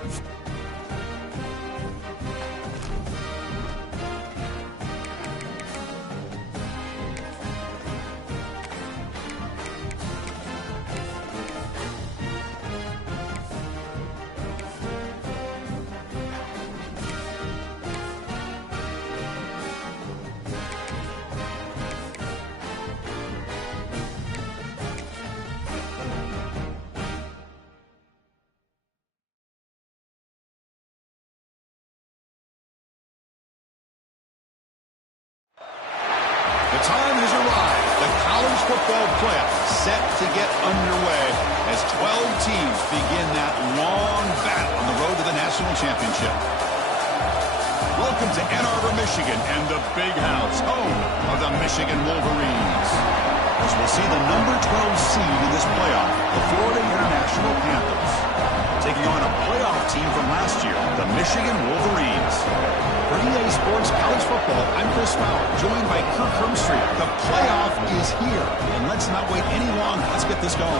The time has arrived. The college football playoff set to get underway as 12 teams begin that long battle on the road to the national championship. Welcome to Ann Arbor, Michigan, and the Big House, home of the Michigan Wolverines. As we'll see the number 12 seed in this playoff, the Florida International Panthers, taking on a playoff team from last year, the Michigan Wolverines. For EA Sports College Football, I'm Chris Fowler, joined by Kirk Hermstreet. The playoff is here, and let's not wait any longer. Let's get this going.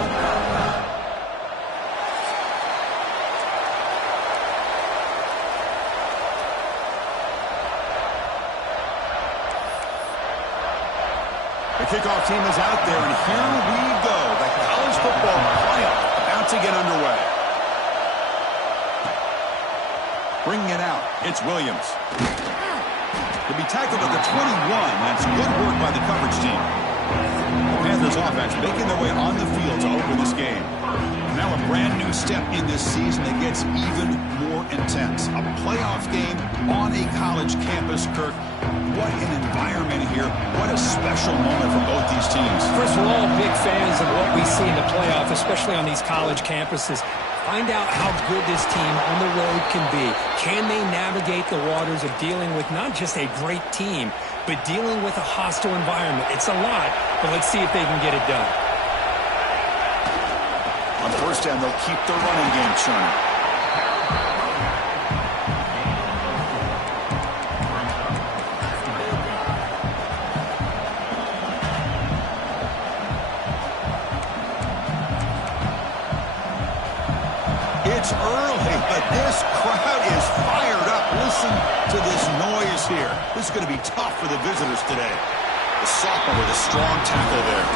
The kickoff team is out there, and here we go. The college football playoff about to get underway. Bringing it out, it's Williams. He'll be tackled at the 21. That's good work by the coverage team. The Panthers offense making their way on the field to open this game. Now a brand new step in this season that gets even more intense. A playoff game on a college campus, Kirk. What an environment here. What a special moment for both these teams. First, we're all big fans of what we see in the playoff, especially on these college campuses. Find out how good this team on the road can be. Can they navigate the waters of dealing with not just a great team, but dealing with a hostile environment? It's a lot, but let's see if they can get it done. On first down, they'll keep the running game churning. It's early, but this crowd is fired up. Listen to this noise here. This is going to be tough for the visitors today. The sophomore with a strong tackle there.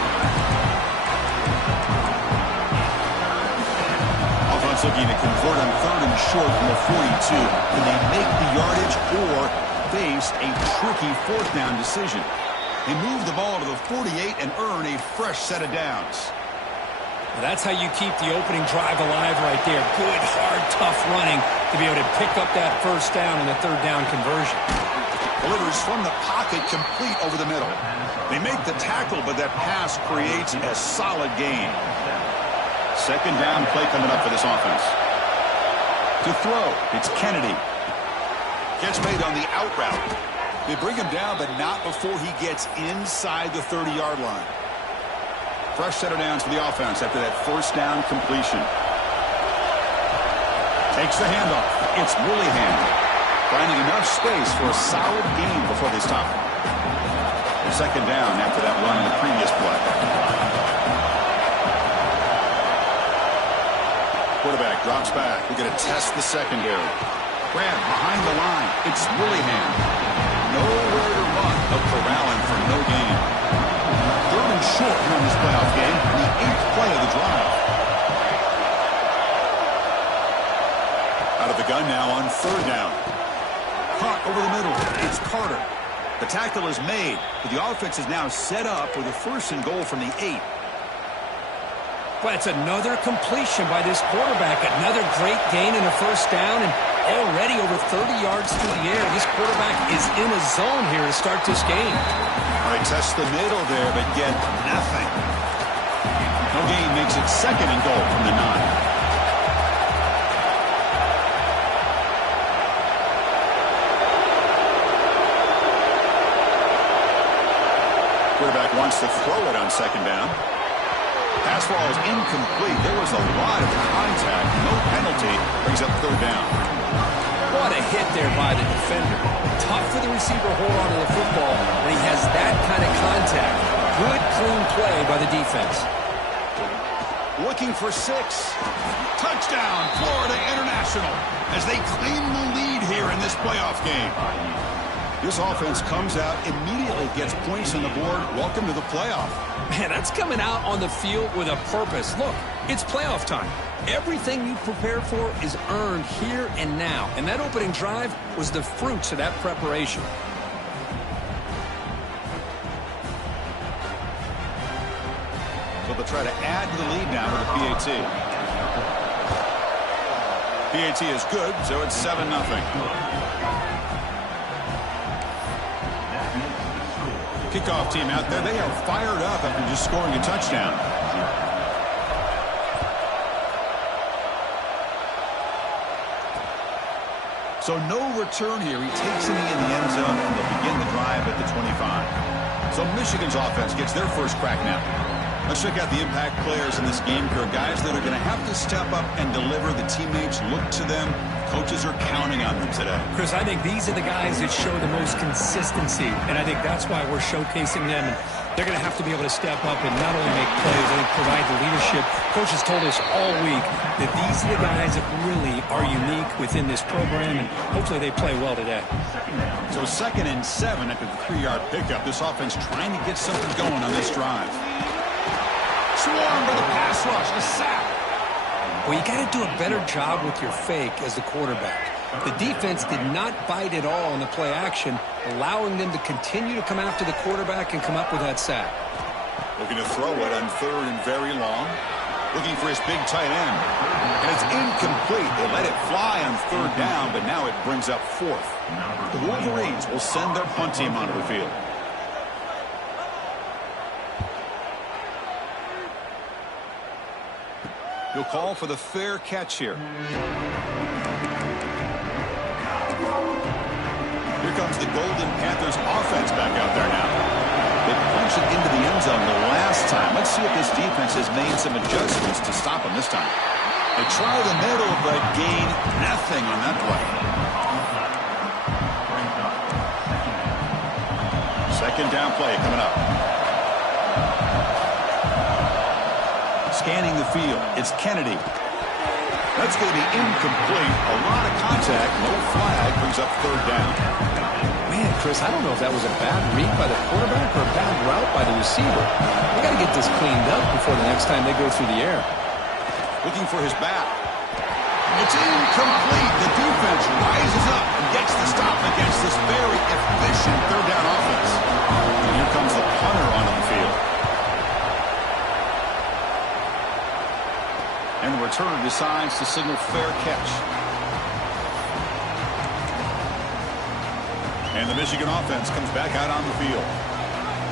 Offense looking to convert on third and short from the 42. Can they make the yardage or face a tricky fourth down decision? They move the ball to the 48 and earn a fresh set of downs. That's how you keep the opening drive alive right there. Good, hard, tough running to be able to pick up that first down and the third down conversion. Delivers from the pocket, complete over the middle. They make the tackle, but that pass creates a solid gain. Second down play coming up for this offense. To throw, it's Kennedy. Catch made on the out route. They bring him down, but not before he gets inside the 30-yard line. Fresh set of downs for the offense after that first down completion. Takes the handoff. It's Willingham. Finding enough space for a solid gain before they stop. Second down after that run in the previous play. Quarterback drops back. We're going to test the secondary. Grab behind the line. It's Willingham. Nowhere to run, but corralling for no gain. Third and short here in this playoff game, the 8th play of the drive. Out of the gun now on third down. Caught over the middle. It's Carter. The tackle is made, but the offense is now set up with a first and goal from the 8. But it's another completion by this quarterback. Another great gain and a first down, and already over 30 yards through the air. This quarterback is in a zone here to start this game. All right, test the middle there, but get nothing. No gain makes it second and goal from the 9. Quarterback wants to throw it on second down. Pass ball is incomplete. There was a lot of contact. No penalty. Brings up third down. What a hit there by the defender. Tough for the receiver to hold on to the football when he has that kind of contact. Good, clean play by the defense. Looking for 6. Touchdown, Florida International, as they claim the lead here in this playoff game. This offense comes out, immediately gets points on the board. Welcome to the playoff. Man, that's coming out on the field with a purpose. Look, it's playoff time. Everything you prepare for is earned here and now. And that opening drive was the fruits of that preparation. So they'll try to add to the lead now with a PAT. PAT is good, so it's 7-0. Kickoff team out there. They are fired up after just scoring a touchdown. So no return here. He takes it in the end zone, and they'll begin the drive at the 25. So Michigan's offense gets their first crack now. Let's check out the impact players in this game here. Guys that are going to have to step up and deliver. The teammates look to them. Coaches are counting on them today. Chris, I think these are the guys that show the most consistency, and I think that's why we're showcasing them. And they're going to have to be able to step up and not only make plays, I think provide the leadership. Coaches told us all week that these are the guys that really are unique within this program, and hopefully they play well today. So 2nd and 7 after the 3-yard pickup. This offense trying to get something going on this drive. Swarm for the pass rush, a sack. Well, you got to do a better job with your fake as the quarterback. The defense did not bite at all on the play action, allowing them to continue to come after the quarterback and come up with that sack. Looking to throw it on 3rd and very long. Looking for his big tight end. And it's incomplete. They let it fly on 3rd down, but now it brings up 4th. The Wolverines will send their punt team onto the field. He'll call for the fair catch here. Here comes the Golden Panthers offense back out there now. They punched it into the end zone the last time. Let's see if this defense has made some adjustments to stop them this time. They try the middle, but gain nothing on that play. 2nd down play coming up. Scanning the field. It's Kennedy. That's going to be incomplete. A lot of contact. No flag. Brings up 3rd down. Man, Chris, I don't know if that was a bad read by the quarterback or a bad route by the receiver. We got to get this cleaned up before the next time they go through the air. Looking for his back. It's incomplete. The defense rises up and gets the stop against this very efficient 3rd down offense. And here comes the punter onto the field. And the returner decides to signal fair catch. And the Michigan offense comes back out on the field.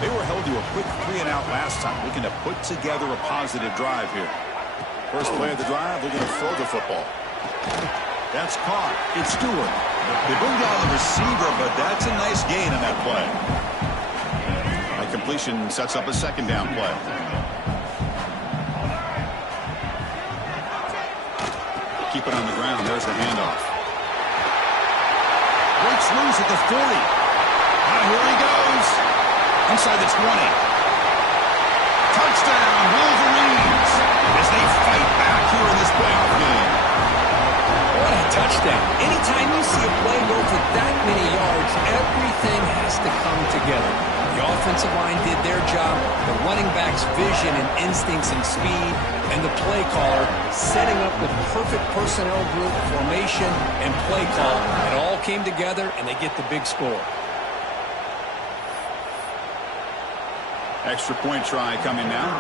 They were held to a quick 3-and-out last time, looking to put together a positive drive here. First play of the drive, they're going to throw the football. That's caught. It's Stewart. They bring down the receiver, but that's a nice gain on that play. That completion sets up a 2nd down play. Keep it on the ground. There's the handoff. Breaks loose at the 40. Here he goes. Inside the 20. Touchdown, Wolverines, as they fight back here in this playoff game. What a touchdown. Anytime you see a play go for that many yards, everything has to come together. The offensive line did their job, the running back's vision and instincts and speed, and the play caller setting up the perfect personnel group, formation, and play call. It all came together, and they get the big score. Extra point try coming now.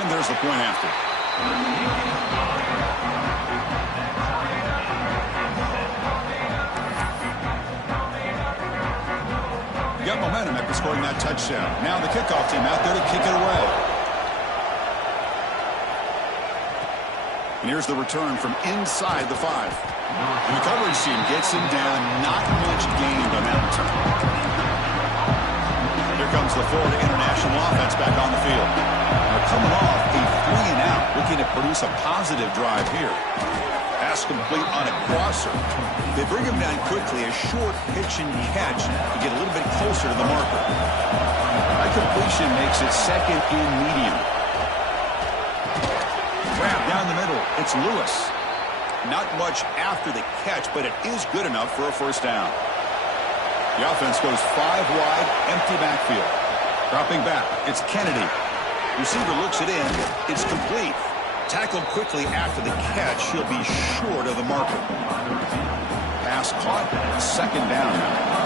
And there's the point after. Got momentum after scoring that touchdown. Now the kickoff team out there to kick it away. And here's the return from inside the 5. And the coverage team gets him down. Not much gained on that return. Here comes the Florida International offense back on the field. They're coming off a 3-and-out, looking to produce a positive drive here. Pass complete on a crosser. They bring him down quickly, a short pitch and catch to get a little bit closer to the marker. Incompletion makes it second and medium. Grab down the middle. It's Lewis. Not much after the catch, but it is good enough for a first down. The offense goes 5 wide, empty backfield. Dropping back, it's Kennedy. Receiver looks it in. It's complete. Tackled quickly after the catch. He'll be short of the marker. Pass caught. Second down now.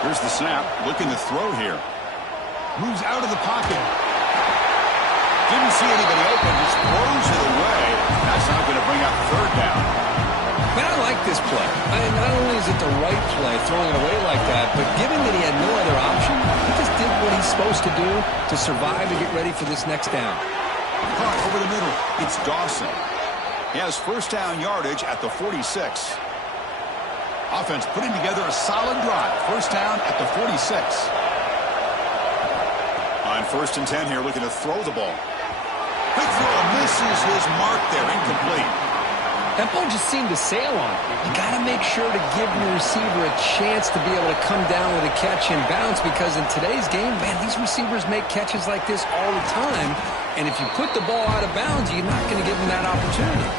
Here's the snap. Looking to throw here. Moves out of the pocket. Didn't see anybody open. Just throws it away. That's not going to bring up third down. Man, I like this play. Not only is it the right play, throwing it away like that, but given that he had no other option, he just did what he's supposed to do to survive and get ready for this next down. Caught over the middle. It's Dawson. He has first down yardage at the 46. Offense putting together a solid drive. First down at the 46. On first and 10 here, looking to throw the ball. Quick throw, misses his mark there, incomplete. That ball just seemed to sail on him. You got to make sure to give your receiver a chance to be able to come down with a catch and bounce, because in today's game, man, these receivers make catches like this all the time. And if you put the ball out of bounds, you're not going to give them that opportunity.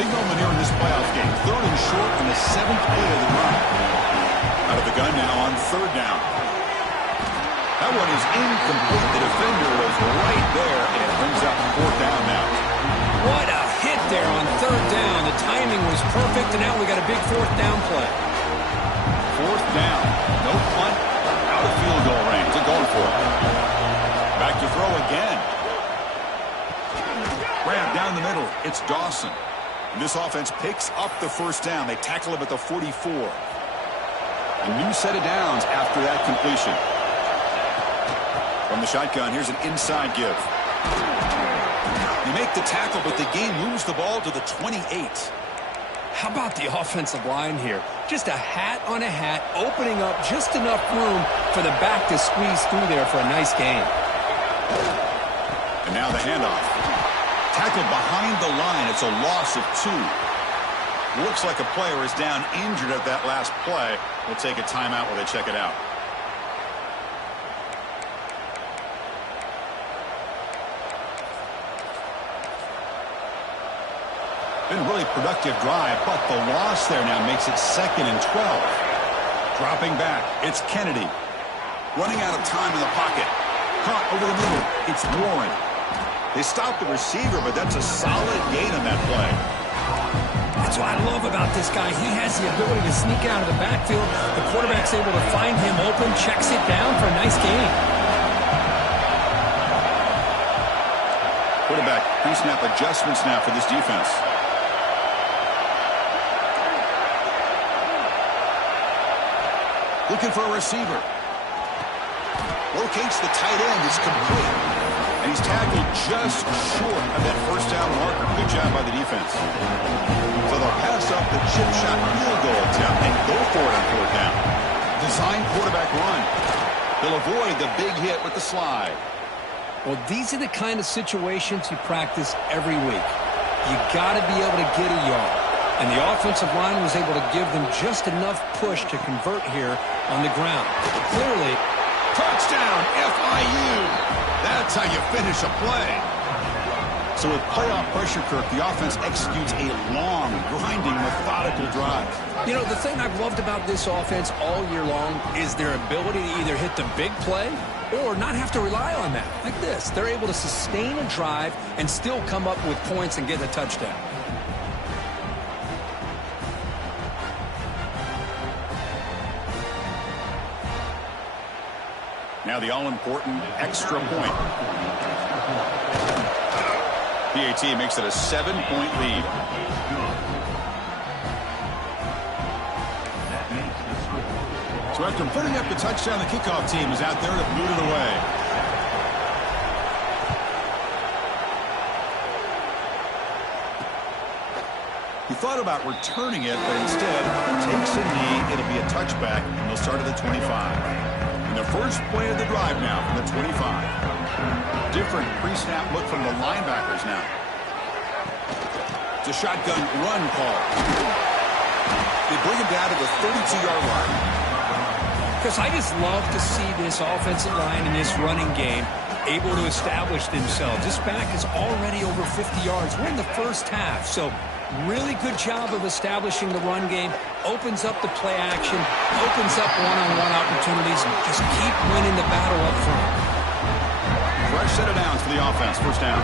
Big moment here in this playoff game. Third and short in the 7th play of the drive. Out of the gun now on third down. That one is incomplete. The defender was right there, and it brings up fourth down now. What a hit there on third down. The timing was perfect, and now we got a big fourth down play. Fourth down. No punt. Out of field goal range. They're going for it. Back to throw again. Grab down the middle. It's Dawson. And this offense picks up the first down. They tackle him at the 44. A new set of downs after that completion. From the shotgun, here's an inside give. You make the tackle, but the game moves the ball to the 28. How about the offensive line here? Just a hat on a hat, opening up just enough room for the back to squeeze through there for a nice gain. And now the handoff. Tackled behind the line. It's a loss of 2. Looks like a player is down injured at that last play. We'll take a timeout while they check it out. Been a really productive drive, but the loss there now makes it 2nd and 12. Dropping back, it's Kennedy. Running out of time in the pocket. Caught over the middle. It's Warren. They stopped the receiver, but that's a solid gain on that play. That's what I love about this guy. He has the ability to sneak out of the backfield. The quarterback's able to find him open, checks it down for a nice gain. Quarterback pre-snap adjustments now for this defense. Looking for a receiver. Locates the tight end. It's complete. And he's tackled just short of that first down marker. Good job by the defense. So they'll pass up the chip shot field goal attempt and go for it on fourth down. Design quarterback run. They'll avoid the big hit with the slide. Well, these are the kind of situations you practice every week. You got to be able to get a yard. And the offensive line was able to give them just enough push to convert here on the ground. Clearly, touchdown, FIU. That's how you finish a play. So with playoff pressure, Kirk, the offense executes a long, grinding, methodical drive. You know, the thing I've loved about this offense all year long is their ability to either hit the big play or not have to rely on that. Like this, they're able to sustain a drive and still come up with points and get a touchdown. Now the all-important extra point. PAT makes it a 7-point lead. So after putting up the touchdown, the kickoff team is out there to boot it away. He thought about returning it, but instead takes a knee. It'll be a touchback, and they'll start at the 25. And the first play of the drive now from the 25. Different pre-snap look from the linebackers now. It's a shotgun run call. They bring him down to the 32-yard line. Because I just love to see this offensive line in this running game able to establish themselves. This back is already over 50 yards. We're in the first half, so really good job of establishing the run game. Opens up the play action, opens up one-on-one opportunities, and just keep winning the battle up front. Fresh set of downs for the offense. First down.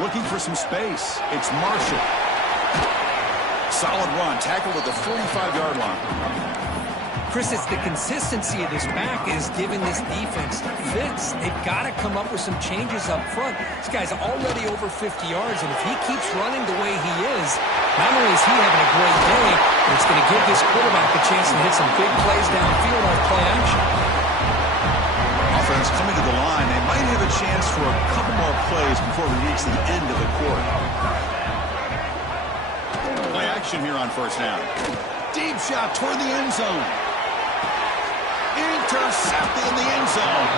Looking for some space. It's Marshall. Solid run. Tackled at the 45-yard line. Chris, it's the consistency of this back is giving this defense fits. They've got to come up with some changes up front. This guy's already over 50 yards, and if he keeps running the way he is, not only is he having a great day, but it's going to give this quarterback a chance to hit some big plays downfield off play action. Offense coming to the line. They might have a chance for a couple more plays before we reach the end of the quarter. Play action here on first down. Deep shot toward the end zone. Intercepted in the end zone.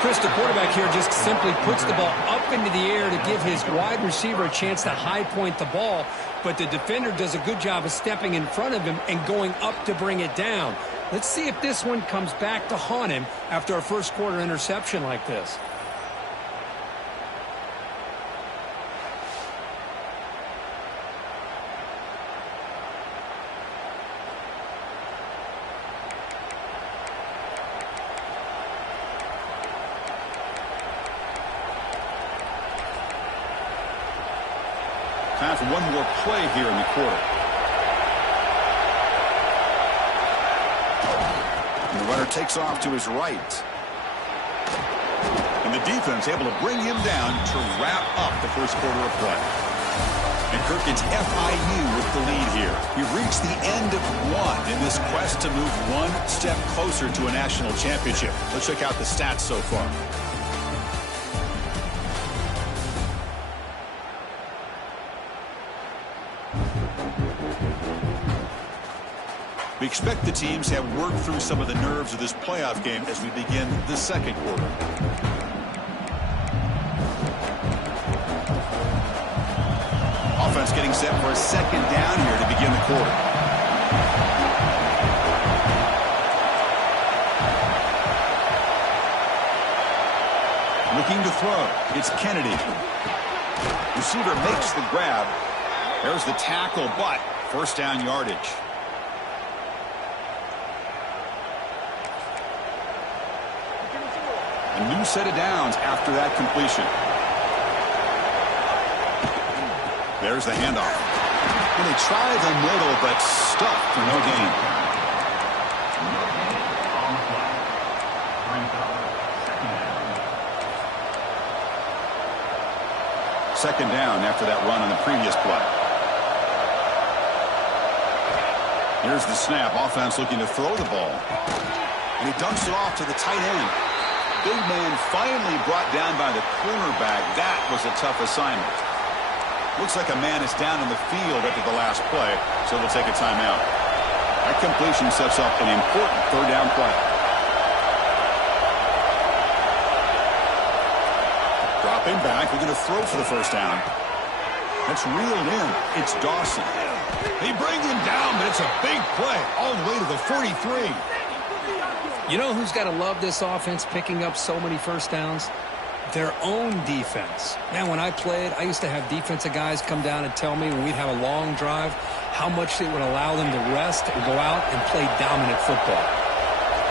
Chris, the quarterback here just simply puts the ball up into the air to give his wide receiver a chance to high point the ball, but the defender does a good job of stepping in front of him and going up to bring it down. Let's see if this one comes back to haunt him after a first quarter interception like this. Time for one more play here in the quarter. And the runner takes off to his right. And the defense able to bring him down to wrap up the first quarter of play. And Kirk, it's FIU with the lead here. We've reached the end of one in this quest to move one step closer to a national championship. Let's check out the stats so far. We expect the teams to have worked through some of the nerves of this playoff game as we begin the second quarter. Offense getting set for a second down here to begin the quarter. Looking to throw. It's Kennedy. Receiver makes the grab. There's the tackle, but first down yardage. A new set of downs after that completion. There's the handoff. And they try the middle, but stuck for no gain. Second down after that run on the previous play. Here's the snap. Offense looking to throw the ball. And he dumps it off to the tight end. Big man finally brought down by the cornerback. That was a tough assignment. Looks like a man is down in the field after the last play, so they'll take a timeout. That completion sets up an important third down play. Dropping back, we're going to throw for the first down. That's reeled in. It's Dawson. They bring him down, but it's a big play all the way to the 43. You know who's got to love this offense picking up so many first downs? Their own defense. Man, when I played, I used to have defensive guys come down and tell me when we'd have a long drive how much it would allow them to rest and go out and play dominant football.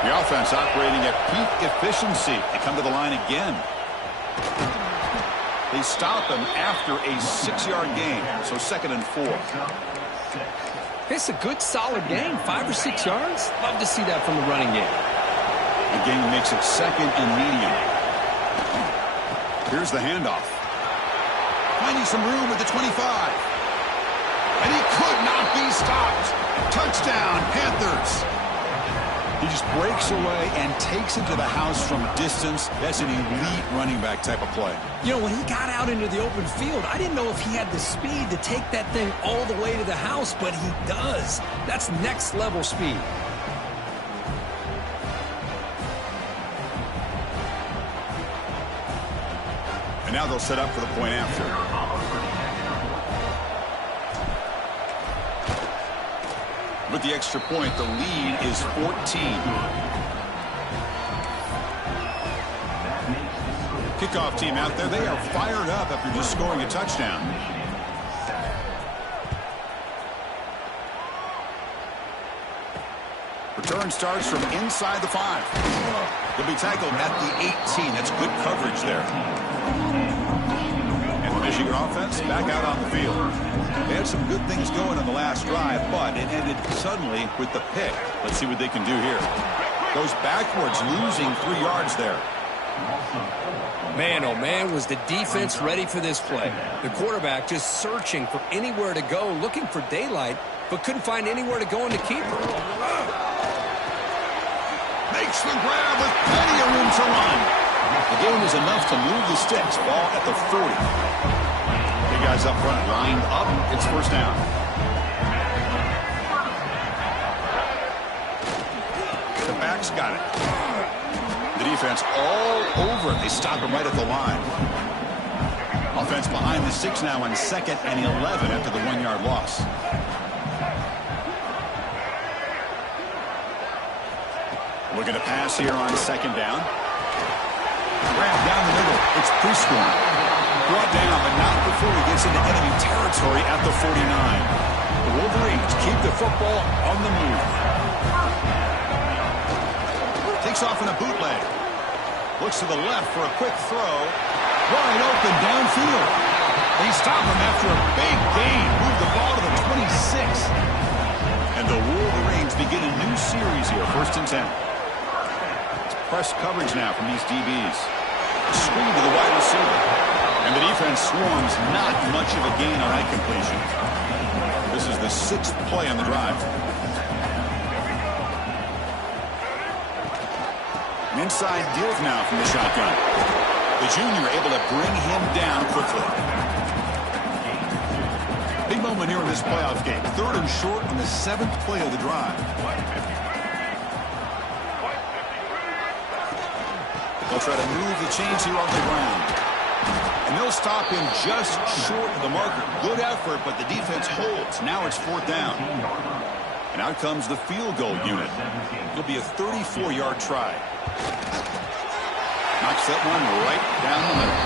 The offense operating at peak efficiency. They come to the line again. They stop him after a 6-yard gain, so 2nd and 4. It's a good, solid gain. 5 or 6 yards. Love to see that from the running game. The game makes it 2nd and medium. Here's the handoff. Finding some room at the 25. And he could not be stopped. Touchdown, Panthers. He just breaks away and takes it to the house from distance. That's an elite running back type of play. You know, when he got out into the open field, I didn't know if he had the speed to take that thing all the way to the house, but he does. That's next level speed. And now they'll set up for the point after. With the extra point, the lead is 14. Kickoff team out there, they are fired up after just scoring a touchdown. Return starts from inside the 5. He'll be tackled at the 18. That's good coverage there. And the Michigan offense back out on the field. They had some good things going on the last drive, but it ended suddenly with the pick. Let's see what they can do here. Goes backwards, losing 3 yards there. Man, oh man, was the defense ready for this play. The quarterback just searching for anywhere to go, looking for daylight, but couldn't find anywhere to go in the keeper. Makes the grab with plenty of room to run. The game is enough to move the sticks. Ball at the 40. Big guys up front lined up. It's first down. The back's got it. The defense all over it. They stop him right at the line. Offense behind the 6 now on 2nd and 11 after the 1-yard loss. Looking to pass here on 2nd down. Grab down the middle. It's Prescorn. Brought down, but not before he gets into enemy territory at the 49. The Wolverines keep the football on the move. Takes off in a bootleg. Looks to the left for a quick throw. Wide open downfield. They stop him after a big gain. Move the ball to the 26. And the Wolverines begin a new series here. 1st and 10. Press coverage now from these DBs. Screen to the wide receiver. And the defense swarms. Not much of a gain on that completion. This is the 6th play on the drive. An inside give now from the shotgun. The junior able to bring him down quickly. Big moment here in this playoff game. 3rd and short on the 7th play of the drive. They'll try to move the chains here on the ground. And they'll stop him just short of the marker. Good effort, but the defense holds. Now it's 4th down. And out comes the field goal unit. It'll be a 34-yard try. Knocks that one right down the middle.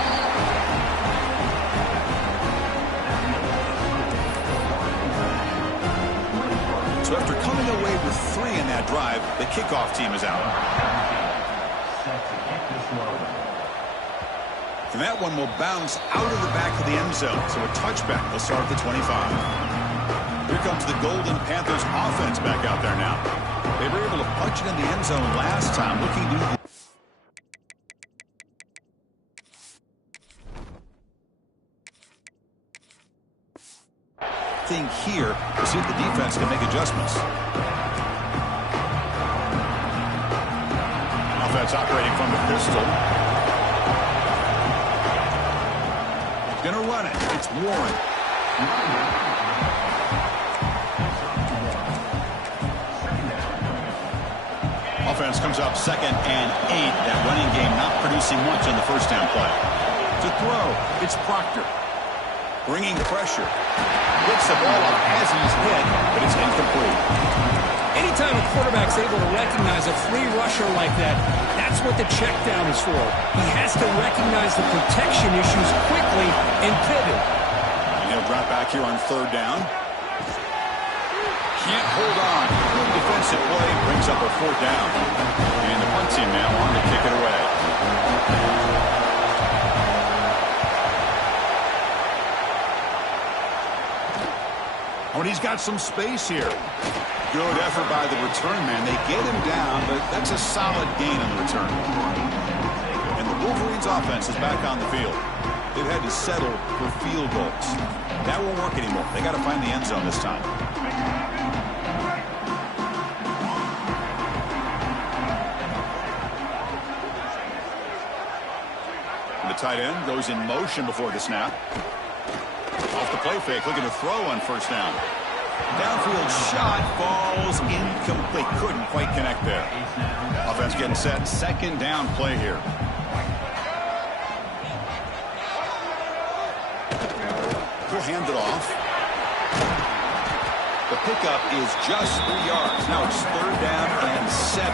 So after coming away with 3 in that drive, the kickoff team is out. And that one will bounce out of the back of the end zone. So a touchback will start at the 25. Here comes the Golden Panthers offense back out there now. They were able to punch it in the end zone last time. Looking to thing here to see if the defense can make adjustments. Offense operating from the pistol. Gonna run it. It's Warren. Offense comes up 2nd and 8. That running game not producing much on the 1st down play. To throw, it's Proctor. Bringing pressure. Gets the ball up as he's hit, but it's incomplete. Anytime a quarterback's able to recognize a free rusher like that, that's what the check down is for. He has to recognize the protection issues quickly and pivot. And he'll drop back here on 3rd down. Can't hold on. Good defensive play brings up a 4th down. And the punt team now on to kick it away. Oh, and he's got some space here. Good effort by the return man. They get him down, but that's a solid gain on the return. And the Wolverines offense is back on the field. They've had to settle for field goals. That won't work anymore. They got to find the end zone this time. And the tight end goes in motion before the snap. Off the play fake, looking to throw on 1st down. Downfield shot falls incomplete. Couldn't quite connect there. Offense getting set. 2nd down play here. will hand it off. The pickup is just 3 yards. Now it's 3rd down and 7.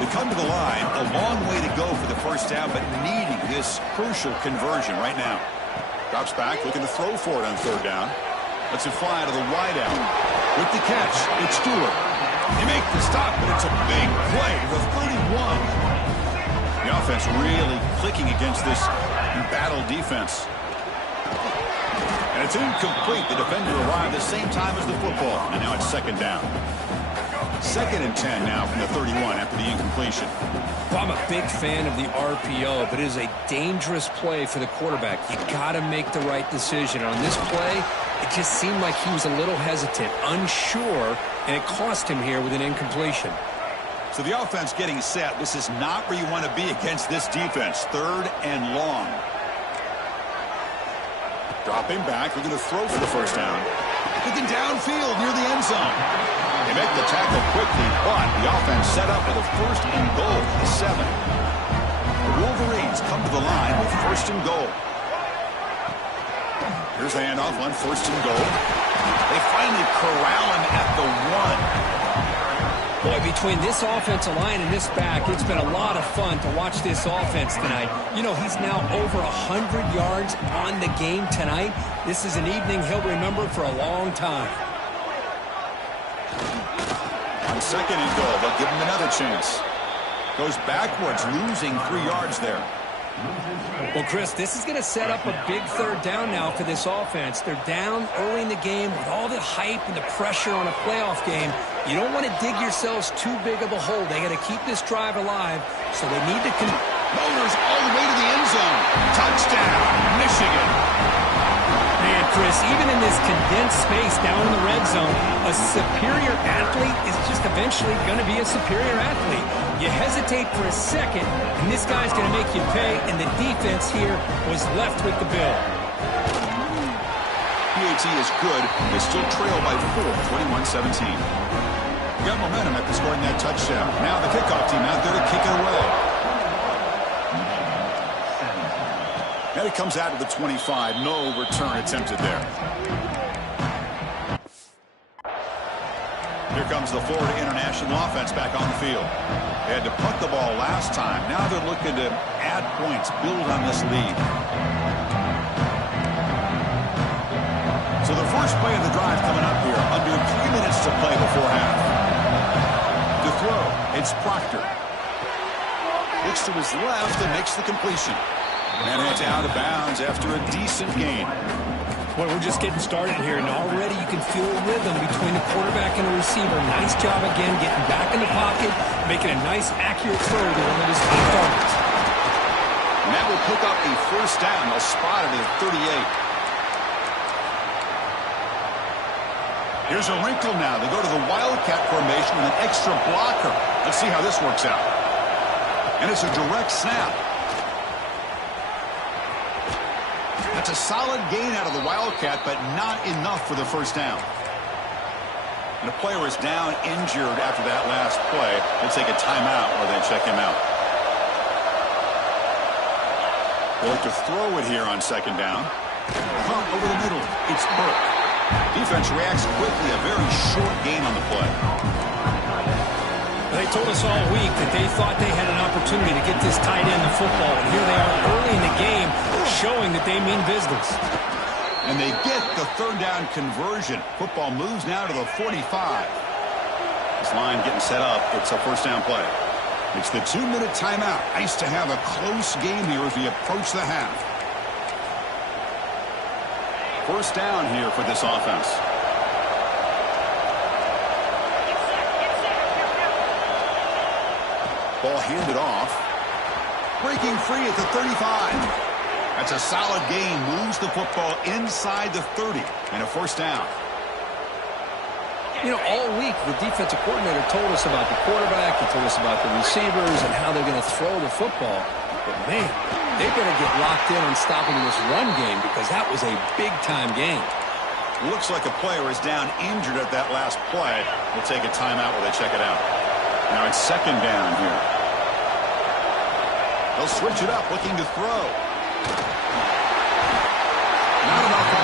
They come to the line, a long way to go for the first down, but needing this crucial conversion right now. Drops back, looking to throw for it on 3rd down. Lets it fly to the wideout. With the catch, it's Stewart. They make the stop, but it's a big play, the 31. The offense really clicking against this embattled defense. And it's incomplete. The defender arrived the same time as the football, and now it's 2nd down. 2nd and 10 now from the 31 after the incompletion. Well, I'm a big fan of the RPO, but it is a dangerous play for the quarterback. You got to make the right decision. On this play, it just seemed like he was a little hesitant, unsure, and it cost him here with an incompletion. So the offense getting set. This is not where you want to be against this defense. 3rd and long. Dropping back. We're going to throw for the first down. Looking downfield near the end zone. They make the tackle quickly, but the offense set up with a 1st and goal at the 7. The Wolverines come to the line with 1st and goal. Here's the handoff on 1st and goal. They finally corral him at the 1. Boy, between this offensive line and this back, it's been a lot of fun to watch this offense tonight. You know, he's now over 100 yards on the game tonight. This is an evening he'll remember for a long time. On 2nd and goal, they'll give him another chance. Goes backwards, losing 3 yards there. Well, Chris, this is going to set up a big 3rd down now for this offense. They're down early in the game with all the hype and the pressure on a playoff game. You don't want to dig yourselves too big of a hole. They got to keep this drive alive, so they need to motors all the way to the end zone. Touchdown, Michigan. Man, Chris, even in this condensed space down in the red zone, a superior athlete is just eventually going to be a superior athlete. You hesitate for a second, and this guy's going to make you pay, and the defense here was left with the bill. PAT is good. They still trail by 4, 21-17. Got momentum after scoring that touchdown. Now the kickoff team out there to kick it away. And it comes out to the 25. No return attempted there. Here comes the Florida International offense back on the field. They had to punt the ball last time. Now they're looking to add points, build on this lead. So the first play of the drive coming up here. Under 3 minutes to play before half. To throw, it's Proctor. Looks to his left and makes the completion. And it's out of bounds after a decent gain. Well, we're just getting started here, and already you can feel a rhythm between the quarterback and the receiver. Nice job again getting back in the pocket, making a nice, accurate throw to one of his top targets. And that will pick up a 1st down. They'll spot it at 38. Here's a wrinkle now. They go to the Wildcat formation with an extra blocker. Let's see how this works out. And it's a direct snap. That's a solid gain out of the Wildcat, but not enough for the 1st down. And the player is down injured after that last play. They take a timeout or they check him out. They'll look to throw it here on 2nd down. Pump over the middle. It's Burke. Defense reacts quickly. A very short gain on the play. They told us all week that they thought they had an opportunity to get this tight end the football, and here they are early in the game showing that they mean business. And they get the 3rd down conversion. Football moves now to the 45. This line getting set up. It's a 1st down play. It's the 2-minute timeout. Nice to have a close game here as we approach the half. 1st down here for this offense. Ball handed off. Breaking free at the 35. That's a solid gain. Moves the football inside the 30 and a 1st down. You know, all week the defensive coordinator told us about the quarterback. He told us about the receivers and how they're going to throw the football. But, man, they better get locked in on stopping this run game because that was a big-time game. Looks like a player is down injured at that last play. We'll take a timeout while they check it out. Now it's 2nd down here. They'll switch it up, looking to throw. Not enough on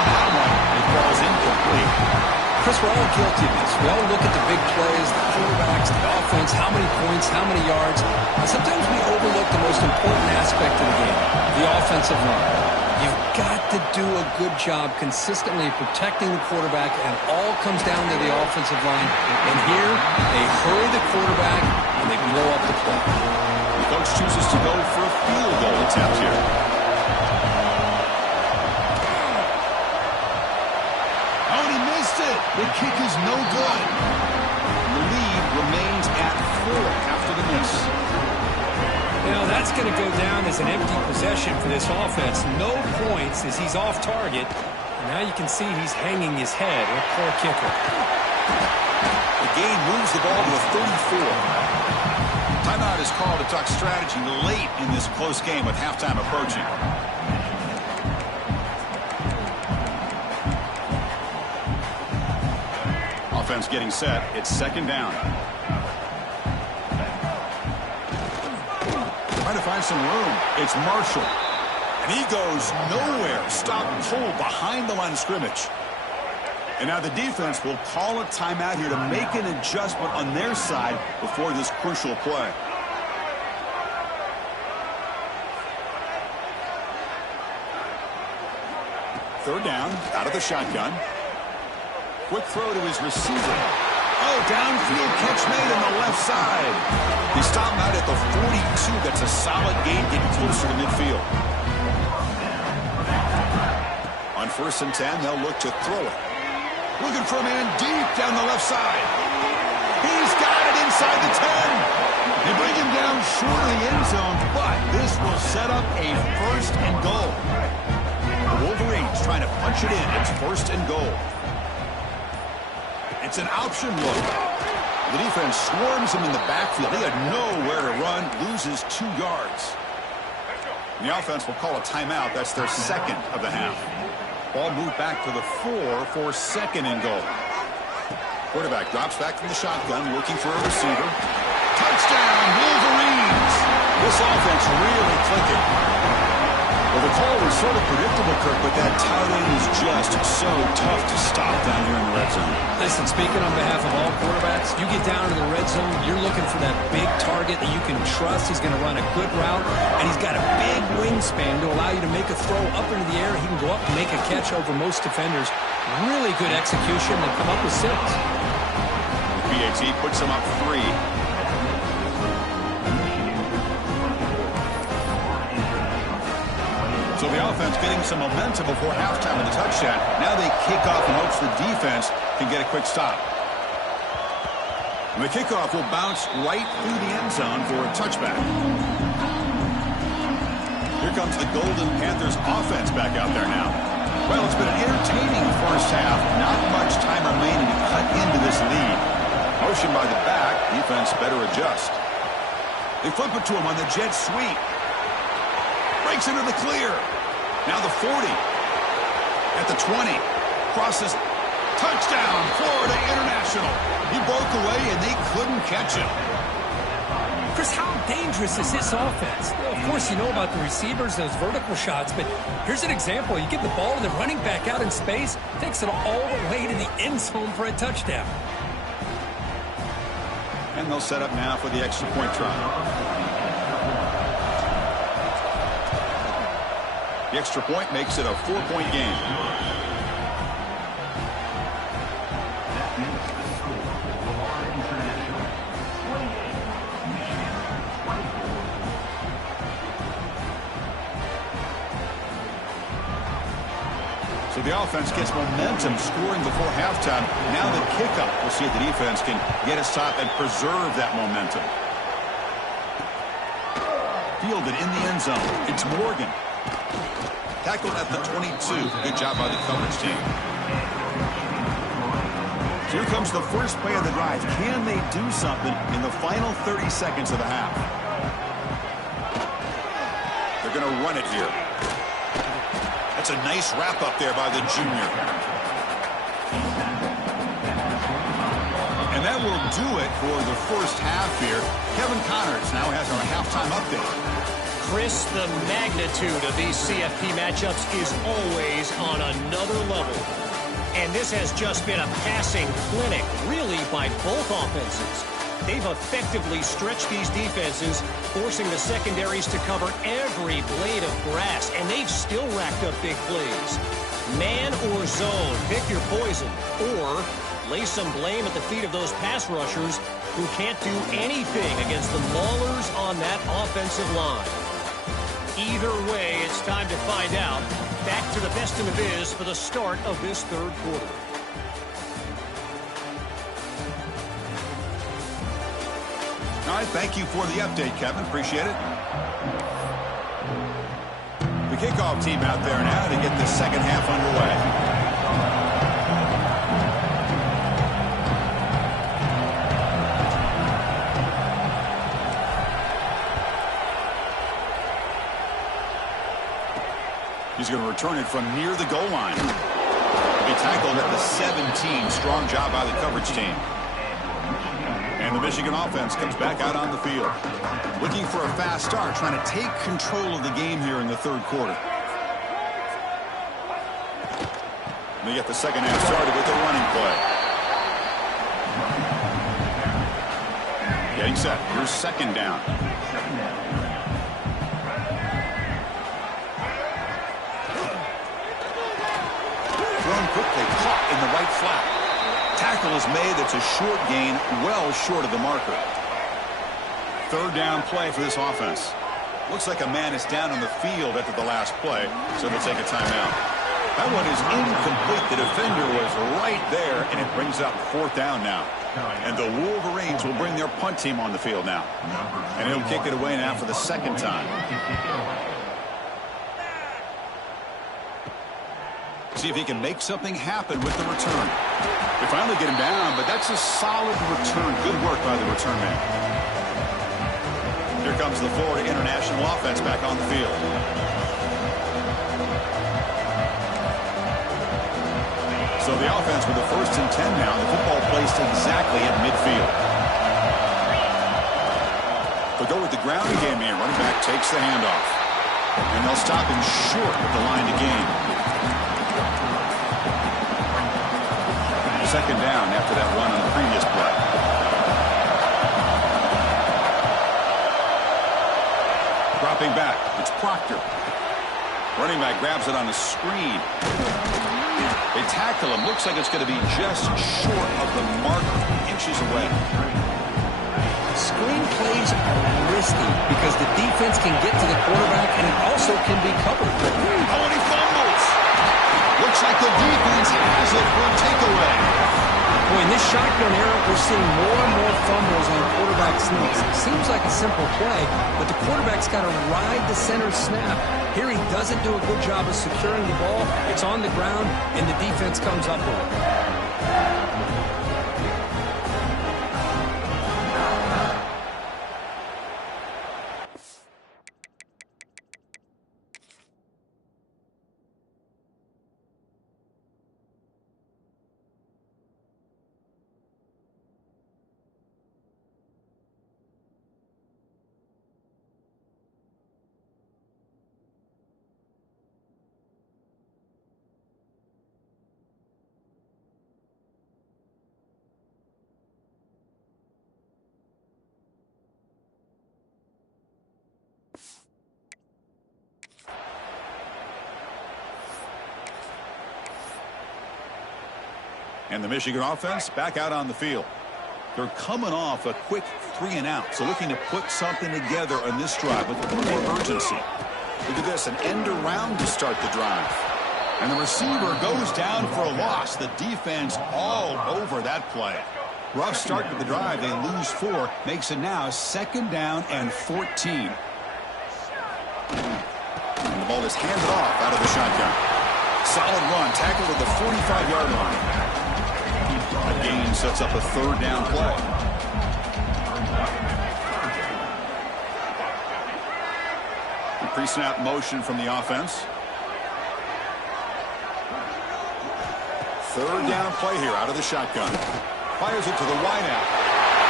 Chris, we're all guilty of this. We all look at the big plays, the quarterbacks, the offense, how many points, how many yards. Sometimes we overlook the most important aspect of the game, the offensive line. You've got to do a good job consistently protecting the quarterback, and it all comes down to the offensive line. And here, they hurry the quarterback, and they blow up the play. The coach chooses to go for a field goal attempt here. Oh, and he missed it. The kick is no good. The lead remains at 4 after the miss. Now, that's going to go down as an empty possession for this offense. No points as he's off target. And now you can see he's hanging his head. A poor kicker. The gain moves the ball to a 34. Timeout is called to talk strategy late in this close game with halftime approaching. Offense getting set. It's second down. Trying to find some room. It's Marshall. And he goes nowhere. Stop and pull behind the line of scrimmage. And now the defense will call a timeout here to make an adjustment on their side before this crucial play. Third down, out of the shotgun. Quick throw to his receiver. Oh, downfield catch made on the left side. He stopped him out at the 42. That's a solid gain, getting closer to midfield. On 1st and 10, they'll look to throw it. Looking for a man deep down the left side. He's got it inside the 10. They bring him down short of the end zone, but this will set up a 1st and goal. The Wolverines trying to punch it in. It's 1st and goal. It's an option look. The defense swarms him in the backfield. He had nowhere to run, loses 2 yards. And the offense will call a timeout. That's their second of the half. Ball moved back to the 4 for 2nd and goal. Quarterback drops back from the shotgun, looking for a receiver. Touchdown, Wolverines! This offense really clicking. Well, the call was sort of predictable, Kirk, but that tight end is just so tough to stop down here in the red zone. Listen, speaking on behalf of all quarterbacks, you get down to the red zone, you're looking for that big target that you can trust. He's going to run a good route, and he's got a big wingspan to allow you to make a throw up into the air. He can go up and make a catch over most defenders. Really good execution. They come up with 6. BAT puts him up 3. So the offense getting some momentum before halftime with a touchdown. Now they kick off in hopes the defense can get a quick stop. And the kickoff will bounce right through the end zone for a touchback. Here comes the Golden Panthers offense back out there now. Well, it's been an entertaining first half. Not much time remaining to cut into this lead. Motion by the back. Defense better adjust. They flip it to him on the jet sweep. Breaks into the clear. Now the 40. At the 20. Crosses. Touchdown, Florida International. He broke away and they couldn't catch him. Chris, how dangerous is this offense? Well, of course, you know about the receivers, those vertical shots, but here's an example. You give the ball to the running back out in space, takes it all the way to the end zone for a touchdown. And they'll set up now for the extra point try. The extra point makes it a 4-point game. So the offense gets momentum scoring before halftime. Now the kickoff. We'll see if the defense can get a stop and preserve that momentum. Fielded in the end zone. It's Morgan. Tackled at the 22. Good job by the coverage team. Here comes the first play of the drive. Can they do something in the final 30 seconds of the half? They're going to run it here. That's a nice wrap up there by the junior. And that will do it for the first half here. Kevin Connors now has our halftime update. Chris, the magnitude of these CFP matchups is always on another level. And this has just been a passing clinic, really, by both offenses. They've effectively stretched these defenses, forcing the secondaries to cover every blade of grass, and they've still racked up big plays. Man or zone, pick your poison, or lay some blame at the feet of those pass rushers who can't do anything against the maulers on that offensive line. Either way, it's time to find out. Back to the best in the biz for the start of this third quarter. All right, thank you for the update, Kevin. Appreciate it. The kickoff team out there now to get the second half underway. He's going to return it from near the goal line. He tackled at the 17. Strong job by the coverage team. And the Michigan offense comes back out on the field. Looking for a fast start, trying to take control of the game here in the third quarter. They get the second half started with a running play. Getting set. Here's second down. Thrown quickly, caught in the right flat. Tackle is made. That's a short gain, well short of the marker. Third down play for this offense. Looks like a man is down on the field after the last play, so they'll take a timeout. That one is incomplete. The defender was right there, and it brings up fourth down now. And the Wolverines will bring their punt team on the field now. And he'll kick it away now for the second time. See if he can make something happen with the return. They finally get him down, but that's a solid return. Good work by the return man. Here comes the Florida International offense back on the field. So the offense with the 1st and 10 now. The football placed exactly at midfield. They'll go with the ground game here. Running back takes the handoff. And they'll stop him short with the line to gain. Second down after that run on the previous play. Dropping back, it's Proctor. Running back grabs it on a screen. They tackle him. Looks like it's going to be just short of the marker, inches away. Screen plays are risky because the defense can get to the quarterback and it also can be covered. Oh, and he fumbles. Looks like the defense has it for a takeaway. Boy, in this shotgun era, we're seeing more and more fumbles on quarterback sneaks. It seems like a simple play, but the quarterback's got to ride the center snap. Here he doesn't do a good job of securing the ball. It's on the ground, and the defense comes up with it. And the Michigan offense back out on the field. They're coming off a quick 3-and-out, so looking to put something together on this drive with a little more urgency. Look at this, an end around to start the drive. And the receiver goes down for a loss. The defense all over that play. Rough start to the drive. They lose 4. Makes it now 2nd down and 14. And the ball is handed off out of the shotgun. Solid run, tackled at the 45-yard line. That gain sets up a 3rd down play. The pre-snap motion from the offense. 3rd down play here out of the shotgun. Fires it to the wideout.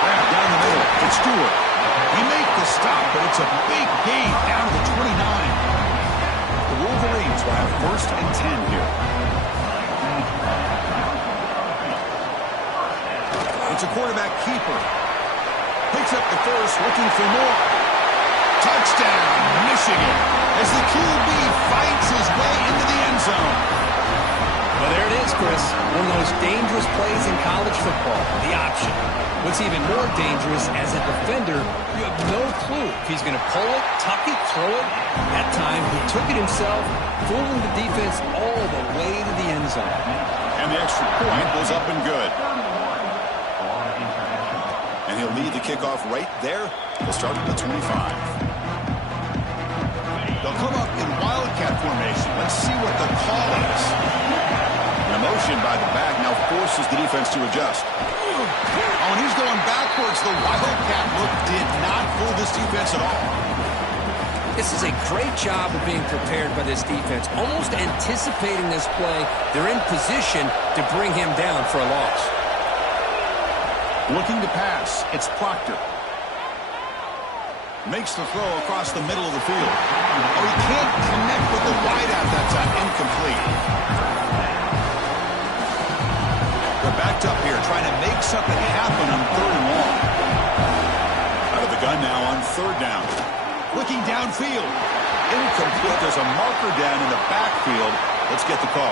Grab down the middle. It's Stewart. He makes the stop, but it's a big gain down to the 29. The Wolverines will have 1st and 10 here. It's a quarterback keeper. Picks up the first, looking for more. Touchdown, Michigan, as the QB fights his way into the end zone. Well, there it is, Chris. One of those dangerous plays in college football, the option. What's even more dangerous, as a defender, you have no clue if he's going to pull it, tuck it, throw it. That time, he took it himself, fooling the defense all the way to the end zone. And the extra point was up and good. And he'll lead the kickoff right there. They'll start at the 25. They'll come up in wildcat formation. Let's see what the call is. An motion by the back now forces the defense to adjust. Oh, and he's going backwards. The wildcat look did not fool this defense at all. This is a great job of being prepared by this defense, almost anticipating this play. They're in position to bring him down for a loss. Looking to pass, it's Proctor. Makes the throw across the middle of the field. Oh, he can't connect with the wideout that time. Incomplete. They're backed up here, trying to make something happen on 3rd and long. Out of the gun now on 3rd down. Looking downfield. Incomplete. There's a marker down in the backfield. Let's get the call.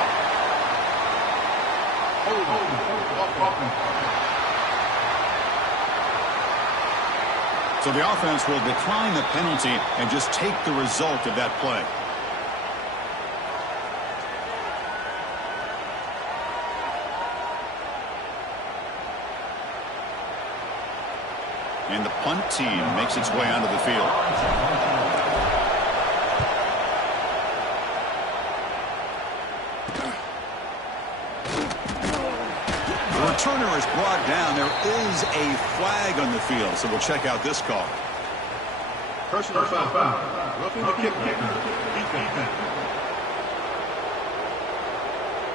So the offense will decline the penalty and just take the result of that play. And the punt team makes its way onto the field. The returner is brought down. There is a flag on the field, so we'll check out this call. Personal foul. Roughing the kicker. Defense.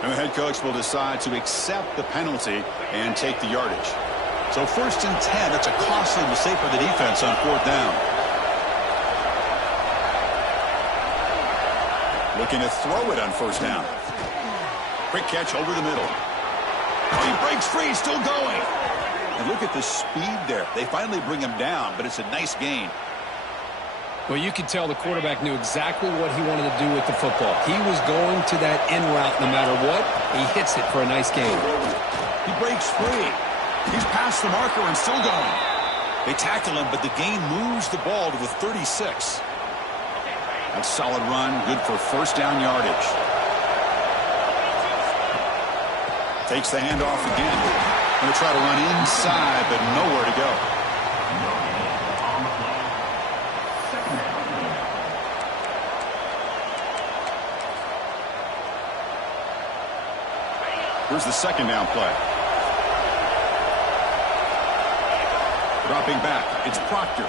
And the head coach will decide to accept the penalty and take the yardage. So 1st and 10, that's a costly mistake for the defense on 4th down. Looking to throw it on 1st down. Quick catch over the middle. Oh, he breaks free, still going. And look at the speed there. They finally bring him down, but it's a nice gain. Well, you could tell the quarterback knew exactly what he wanted to do with the football. He was going to that end route no matter what. He hits it for a nice gain. He breaks free. He's past the marker and still going. They tackle him, but the gain moves the ball to the 36. That's a solid run, good for 1st down yardage. Takes the handoff again. Going to try to run inside, but nowhere to go. Here's the 2nd down play. Dropping back, it's Proctor.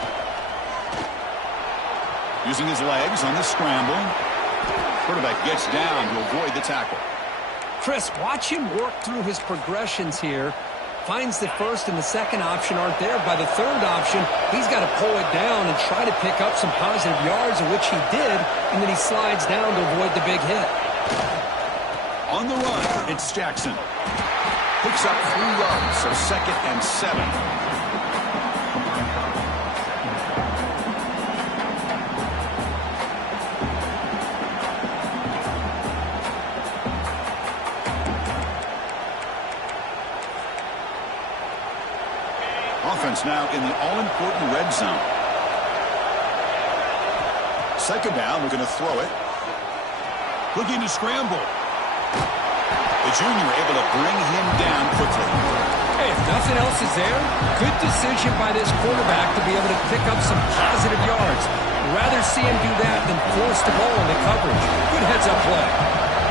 Using his legs on the scramble. Quarterback gets down to avoid the tackle. Chris, watch him work through his progressions here. Finds the 1st and the 2nd option aren't there. By the 3rd option, he's got to pull it down and try to pick up some positive yards, of which he did, and then he slides down to avoid the big hit. On the run, it's Jackson. Picks up 3 yards, so 2nd and 7. Offense now in the all-important red zone. 2nd down, we're going to throw it. Looking to scramble. The junior able to bring him down quickly. Hey, if nothing else is there, good decision by this quarterback to be able to pick up some positive yards. Rather see him do that than force the ball into coverage. Good heads-up play.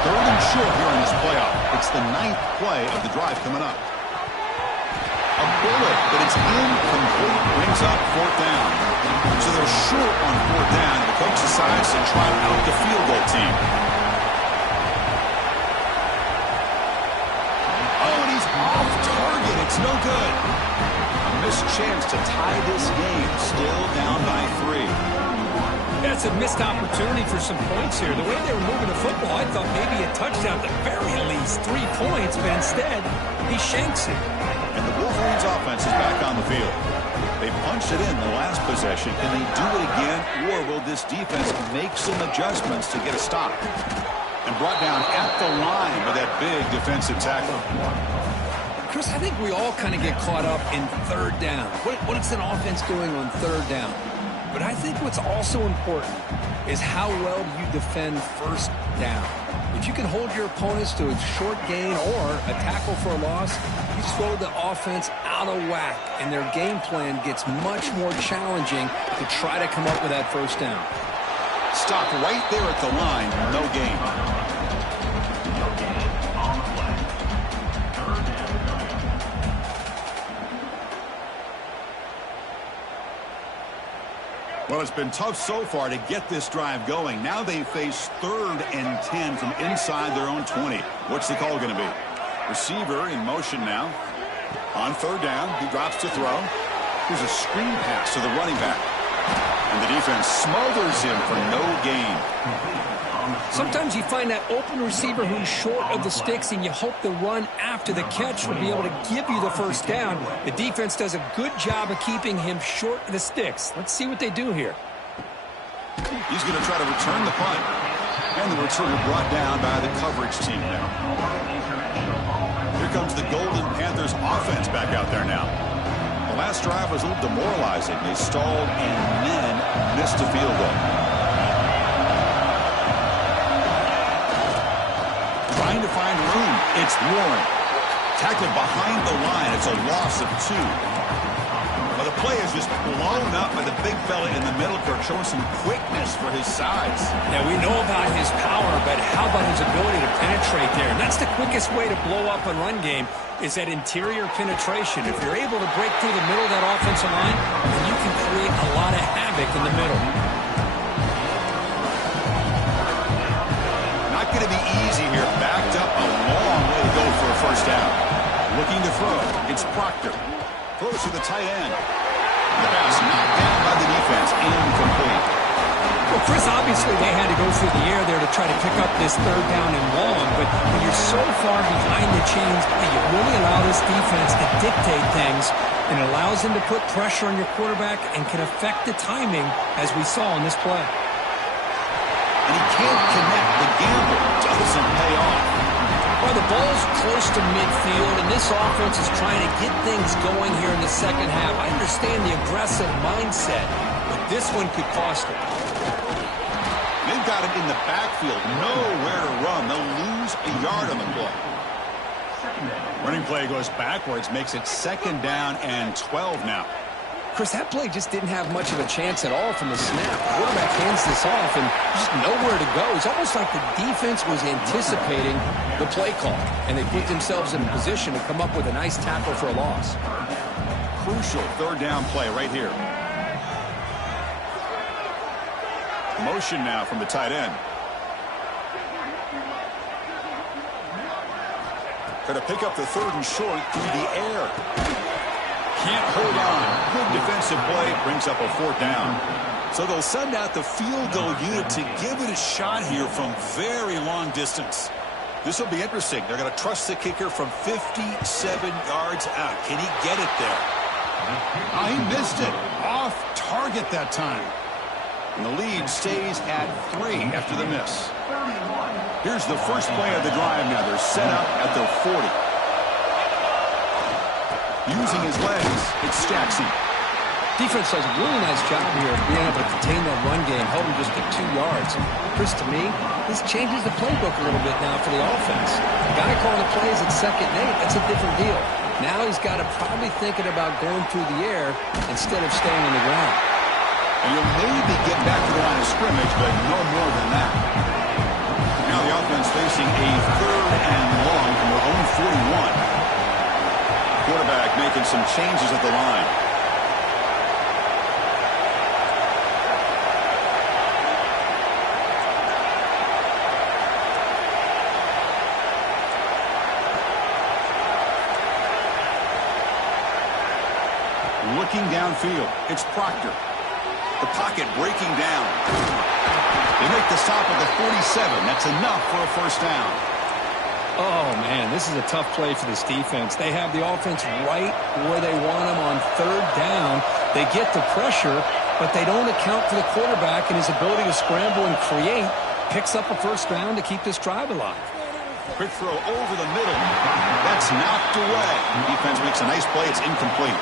3rd and short here in this playoff. It's the 9th play of the drive coming up. A bullet, but it's incomplete. Brings up 4th down. So they're short on 4th down. The coach decides to try out the field goal team. Oh, and he's off target. It's no good. A missed chance to tie this game. Still down by 3. That's a missed opportunity for some points here. The way they were moving the football, I thought maybe a touchdown at the very least, 3 points, but instead, he shanks it. And the Wolverines offense is back on the field. They punched it in the last possession. Can they do it again, or will this defense make some adjustments to get a stop? And brought down at the line with that big defensive tackle. Chris, I think we all kind of get caught up in third down. What is an offense doing on third down? But I think what's also important is how well you defend first down. If you can hold your opponents to a short gain or a tackle for a loss, you throw the offense out of whack, and their game plan gets much more challenging to try to come up with that first down. Stop right there at the line, no gain. Well, it's been tough so far to get this drive going. Now they face 3rd and 10 from inside their own 20. What's the call going to be? Receiver in motion now. On 3rd down, he drops to throw. Here's a screen pass to the running back. And the defense smothers him for no gain. Sometimes you find that open receiver who's short of the sticks, and you hope the run after the catch will be able to give you the first down. The defense does a good job of keeping him short of the sticks. Let's see what they do here. He's going to try to return the punt. And the returner brought down by the coverage team now. Here comes the Golden Panthers offense back out there now. The last drive was a little demoralizing. They stalled and then missed a field goal. Trying to find room. It's Warren. Tackled behind the line. It's a loss of 2. Well, the play is just blown up by the big fella in the middle, Kirk, showing some quickness for his size. Now, we know about his power, but how about his ability to penetrate there? And that's the quickest way to blow up a run game, is that interior penetration. If you're able to break through the middle of that offensive line, then you can create a lot of havoc in the middle. Not going to be easy here. Backed up a long way to go for a first down. Looking to throw. It's Proctor. Throws to the tight end. The pass knocked down by the defense. Incomplete. Well, Chris, obviously they had to go through the air there to try to pick up this 3rd down and long, but when you're so far behind the chains, you really allow this defense to dictate things, and it allows them to put pressure on your quarterback and can affect the timing, as we saw in this play. And he can't connect. The gamble doesn't pay off. Well, the ball's close to midfield, and this offense is trying to get things going here in the second half. I understand the aggressive mindset, but this one could cost them. They've got it in the backfield. Nowhere to run. They'll lose a yard on the play. Running play goes backwards, makes it 2nd down and 12 now. Chris, that play just didn't have much of a chance at all from the snap. The quarterback hands this off and just nowhere to go. It's almost like the defense was anticipating the play call, and they put themselves in a position to come up with a nice tackle for a loss. Crucial 3rd down play right here. Motion now from the tight end. Going to pick up the 3rd and short through the air. Can't hold on. Good defensive play. Brings up a 4th down. So they'll send out the field goal unit to give it a shot here from very long distance. This will be interesting. They're going to trust the kicker from 57 yards out. Can he get it there? Oh, he missed it. Off target that time. And the lead stays at 3 after the miss. Here's the first play of the drive now. They're set up at their 40. Using his legs, it's Jackson. Defense does a really nice job here of being able to contain that run game, held him just at 2 yards. Chris, to me, this changes the playbook a little bit now for the offense. The guy calling the plays at 2nd and 8, that's a different deal. Now he's got to probably thinking about going through the air instead of staying on the ground. And you'll maybe get back to the line of scrimmage, but no more than that. Now the offense facing a 3rd and long from their own 41. Quarterback making some changes at the line. Looking downfield, it's Proctor. The pocket breaking down. They make the stop at the 47. That's enough for a first down. Oh, man, this is a tough play for this defense. They have the offense right where they want them on third down. They get the pressure, but they don't account for the quarterback and his ability to scramble and create. Picks up a first down to keep this drive alive. Quick throw over the middle. That's knocked away. Defense makes a nice play. It's incomplete.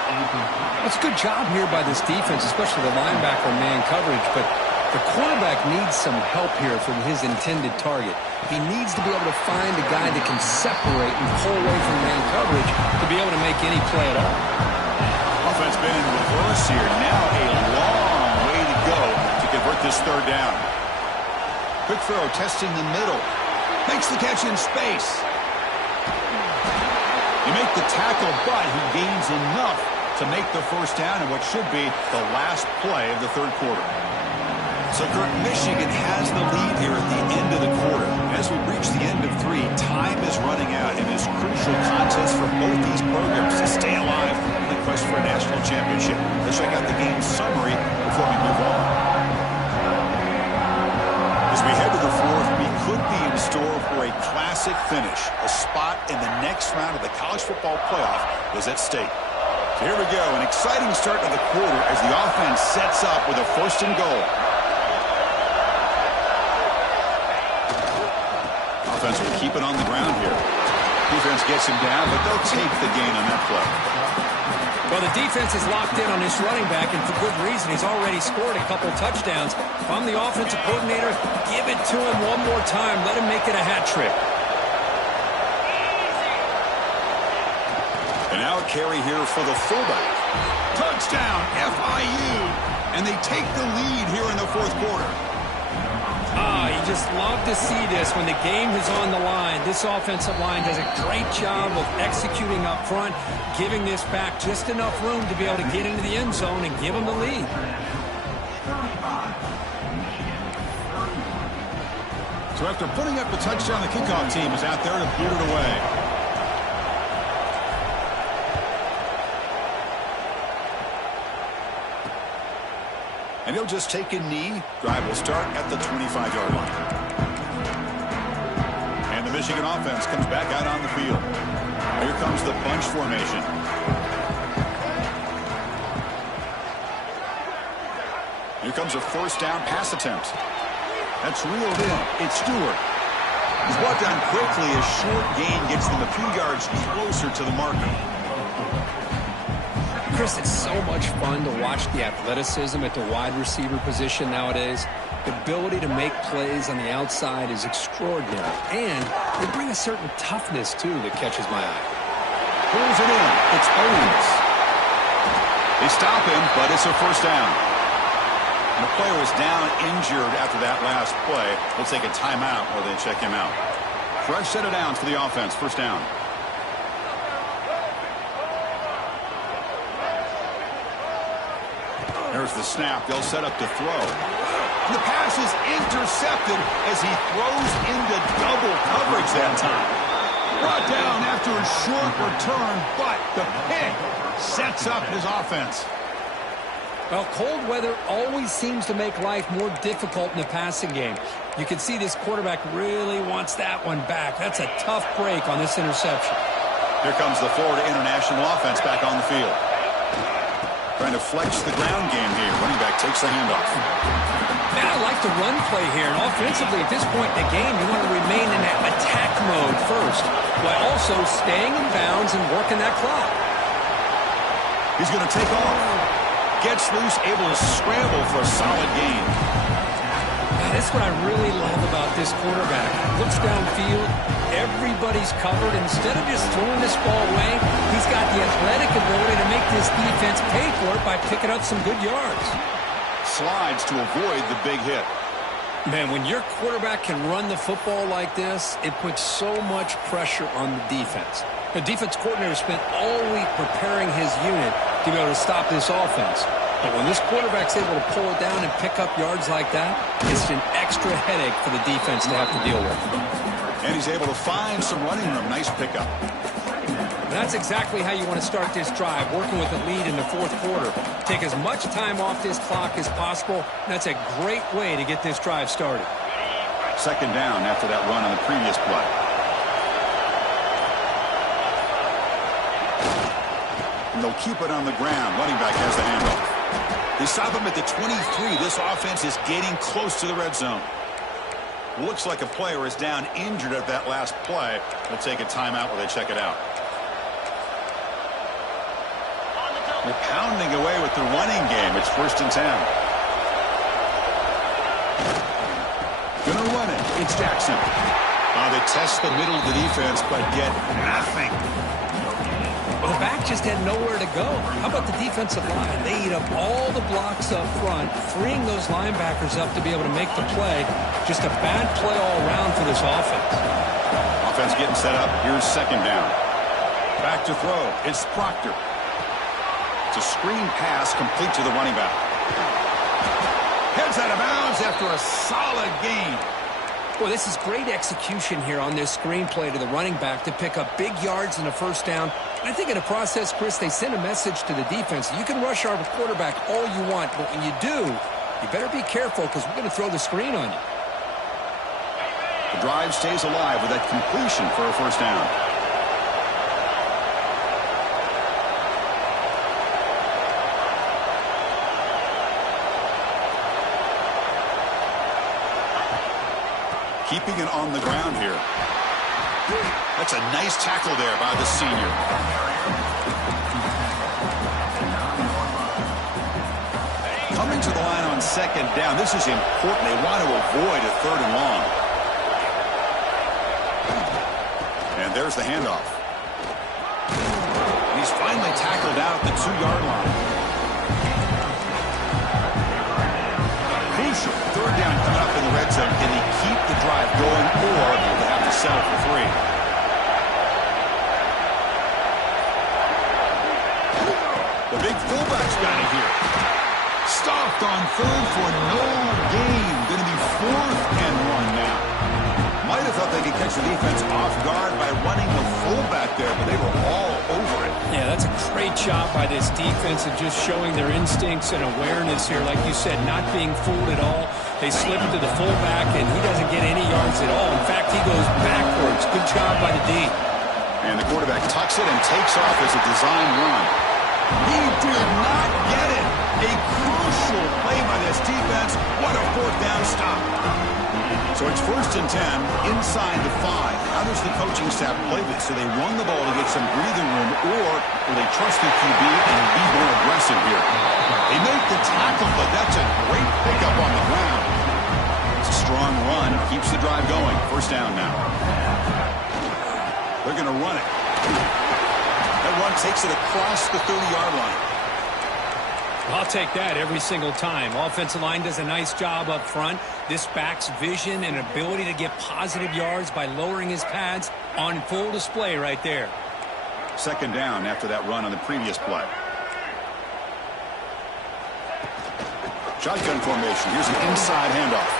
That's a good job here by this defense, especially the linebacker man coverage, but the quarterback needs some help here from his intended target. He needs to be able to find a guy that can separate and pull away from man coverage to be able to make any play at all. Offense been in reverse here. Now a long way to go to convert this third down. Quick throw, testing the middle. Makes the catch in space. You make the tackle, but he gains enough to make the first down in what should be the last play of the third quarter. So, Kirk, Michigan has the lead here at the end of the quarter. As we reach the end of 3, time is running out in this crucial contest for both these programs to stay alive in the quest for a national championship. Let's check out the game summary before we move on. As we head to the fourth, we could be in store for a classic finish. A spot in the next round of the college football playoff is at stake. So here we go, an exciting start to the quarter as the offense sets up with a first and goal. Offense will keep it on the ground here. Defense gets him down, but they'll take the gain on that play. Well, the defense is locked in on this running back, and for good reason. He's already scored a couple touchdowns. If I'm the offensive coordinator, give it to him one more time. Let him make it a hat trick. And now a carry here for the fullback. Touchdown, FIU. And they take the lead here in the fourth quarter. You just love to see this when the game is on the line. This offensive line does a great job of executing up front, giving this back just enough room to be able to get into the end zone and give them the lead. So after putting up the touchdown, the kickoff team is out there to boot it away. And he'll just take a knee. Drive will start at the 25-yard line. And the Michigan offense comes back out on the field. Here comes the bunch formation. Here comes a first down pass attempt. That's reeled in. It's Stewart. He's brought down quickly. A short gain gets them a few yards closer to the marker. Chris, it's so much fun to watch the athleticism at the wide receiver position nowadays. The ability to make plays on the outside is extraordinary. And they bring a certain toughness, too, that catches my eye. Pulls it in. It's Owens. They stop him, but it's a first down. And the player was down injured after that last play. They'll take a timeout while they check him out. Fresh set of downs for the offense. First down. There's the snap. They'll set up to throw. And the pass is intercepted as he throws into double coverage that time. Brought down after a short return, but the pick sets up his offense. Well, cold weather always seems to make life more difficult in the passing game. You can see this quarterback really wants that one back. That's a tough break on this interception. Here comes the Florida International offense back on the field. Trying to flex the ground game here. Running back takes the handoff. Man, I like the run play here. And offensively, at this point in the game, you want to remain in that attack mode first, while also staying in bounds and working that clock. He's going to take off. Gets loose, able to scramble for a solid gain. That's what I really love about this quarterback. Looks downfield, everybody's covered. Instead of just throwing this ball away, he's got the athletic ability to make this defense pay for it by picking up some good yards. Slides to avoid the big hit. Man, when your quarterback can run the football like this, it puts so much pressure on the defense. The defense coordinator spent all week preparing his unit to be able to stop this offense. But when this quarterback's able to pull it down and pick up yards like that, it's an extra headache for the defense to have to deal with. And he's able to find some running room. Nice pickup. And that's exactly how you want to start this drive, working with the lead in the fourth quarter. Take as much time off this clock as possible. That's a great way to get this drive started. Second down after that run on the previous play. and they'll keep it on the ground. Running back has the handoff. They stop him at the 23. This offense is getting close to the red zone. Looks like a player is down injured at that last play. They'll take a timeout while they check it out. They're pounding away with the running game. It's 1st and 10. Gonna run it. It's Jackson. They test the middle of the defense, but get nothing. Well, the back just had nowhere to go. How about the defensive line? They eat up all the blocks up front, freeing those linebackers up to be able to make the play. Just a bad play all around for this offense. Offense getting set up. Here's 2nd down. Back to throw. It's Proctor. It's a screen pass complete to the running back. Heads out of bounds after a solid gain. Well, this is great execution here on this screen play to the running back to pick up big yards in a 1st down. I think in the process, Chris, they send a message to the defense. You can rush our quarterback all you want, but when you do, you better be careful because we're going to throw the screen on you. The drive stays alive with that completion for a 1st down. Keeping it on the ground here. That's a nice tackle there by the senior. Coming to the line on 2nd down. This is important. They want to avoid a 3rd and long. And there's the handoff. He's finally tackled out at the 2-yard line. Crucial. 3rd down coming up in the red zone. Can he keep the drive going, or will they have to settle for 3? The big fullback's got it here. Stopped on 3rd for no gain. Going to be 4th and 1 now. Might have thought they could catch the defense off guard by running the fullback there, but they were all over it. Yeah, that's a great job by this defense of just showing their instincts and awareness here. Like you said, not being fooled at all. They slip to the fullback, and he doesn't get any yards at all. In fact, he goes backwards. Good job by the D. And the quarterback tucks it and takes off as a design run. He did not get it. A crucial play by this defense. What a 4th down stop. So it's 1st and 10 inside the 5. How does the coaching staff play this? Do they run the ball to get some breathing room, or will they trust the QB and be more aggressive here? They make the tackle, but that's a great pickup on the ground. It's a strong run. Keeps the drive going. 1st down now. They're going to run it. That run takes it across the 30-yard line. I'll take that every single time. Offensive line does a nice job up front. This back's vision and ability to get positive yards by lowering his pads on full display right there. 2nd down after that run on the previous play. Shotgun formation. Here's an inside handoff.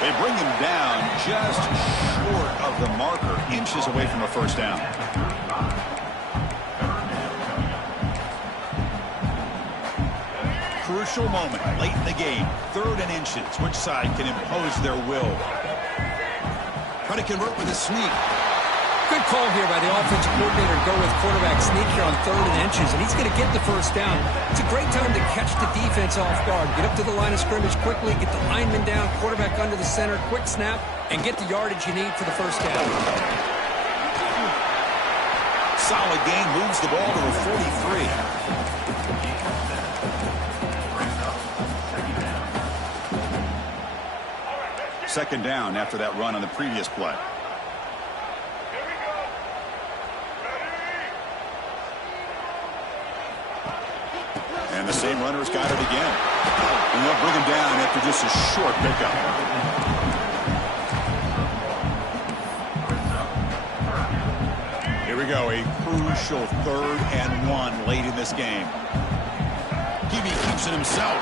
They bring him down just short of the marker, inches away from a 1st down. Crucial moment late in the game. 3rd and inches. Which side can impose their will? Try to convert with a sneak. Good call here by the offensive coordinator to go with quarterback sneak here on 3rd and inches, and he's going to get the 1st down. It's a great time to catch the defense off guard. Get up to the line of scrimmage quickly, get the lineman down, quarterback under the center, quick snap, and get the yardage you need for the 1st down. Solid gain, moves the ball to the 43. 2nd down after that run on the previous play. And the same runner's got it again. And they'll bring him down after just a short pickup. Here we go, a crucial 3rd and 1 late in this game. QB keeps it himself.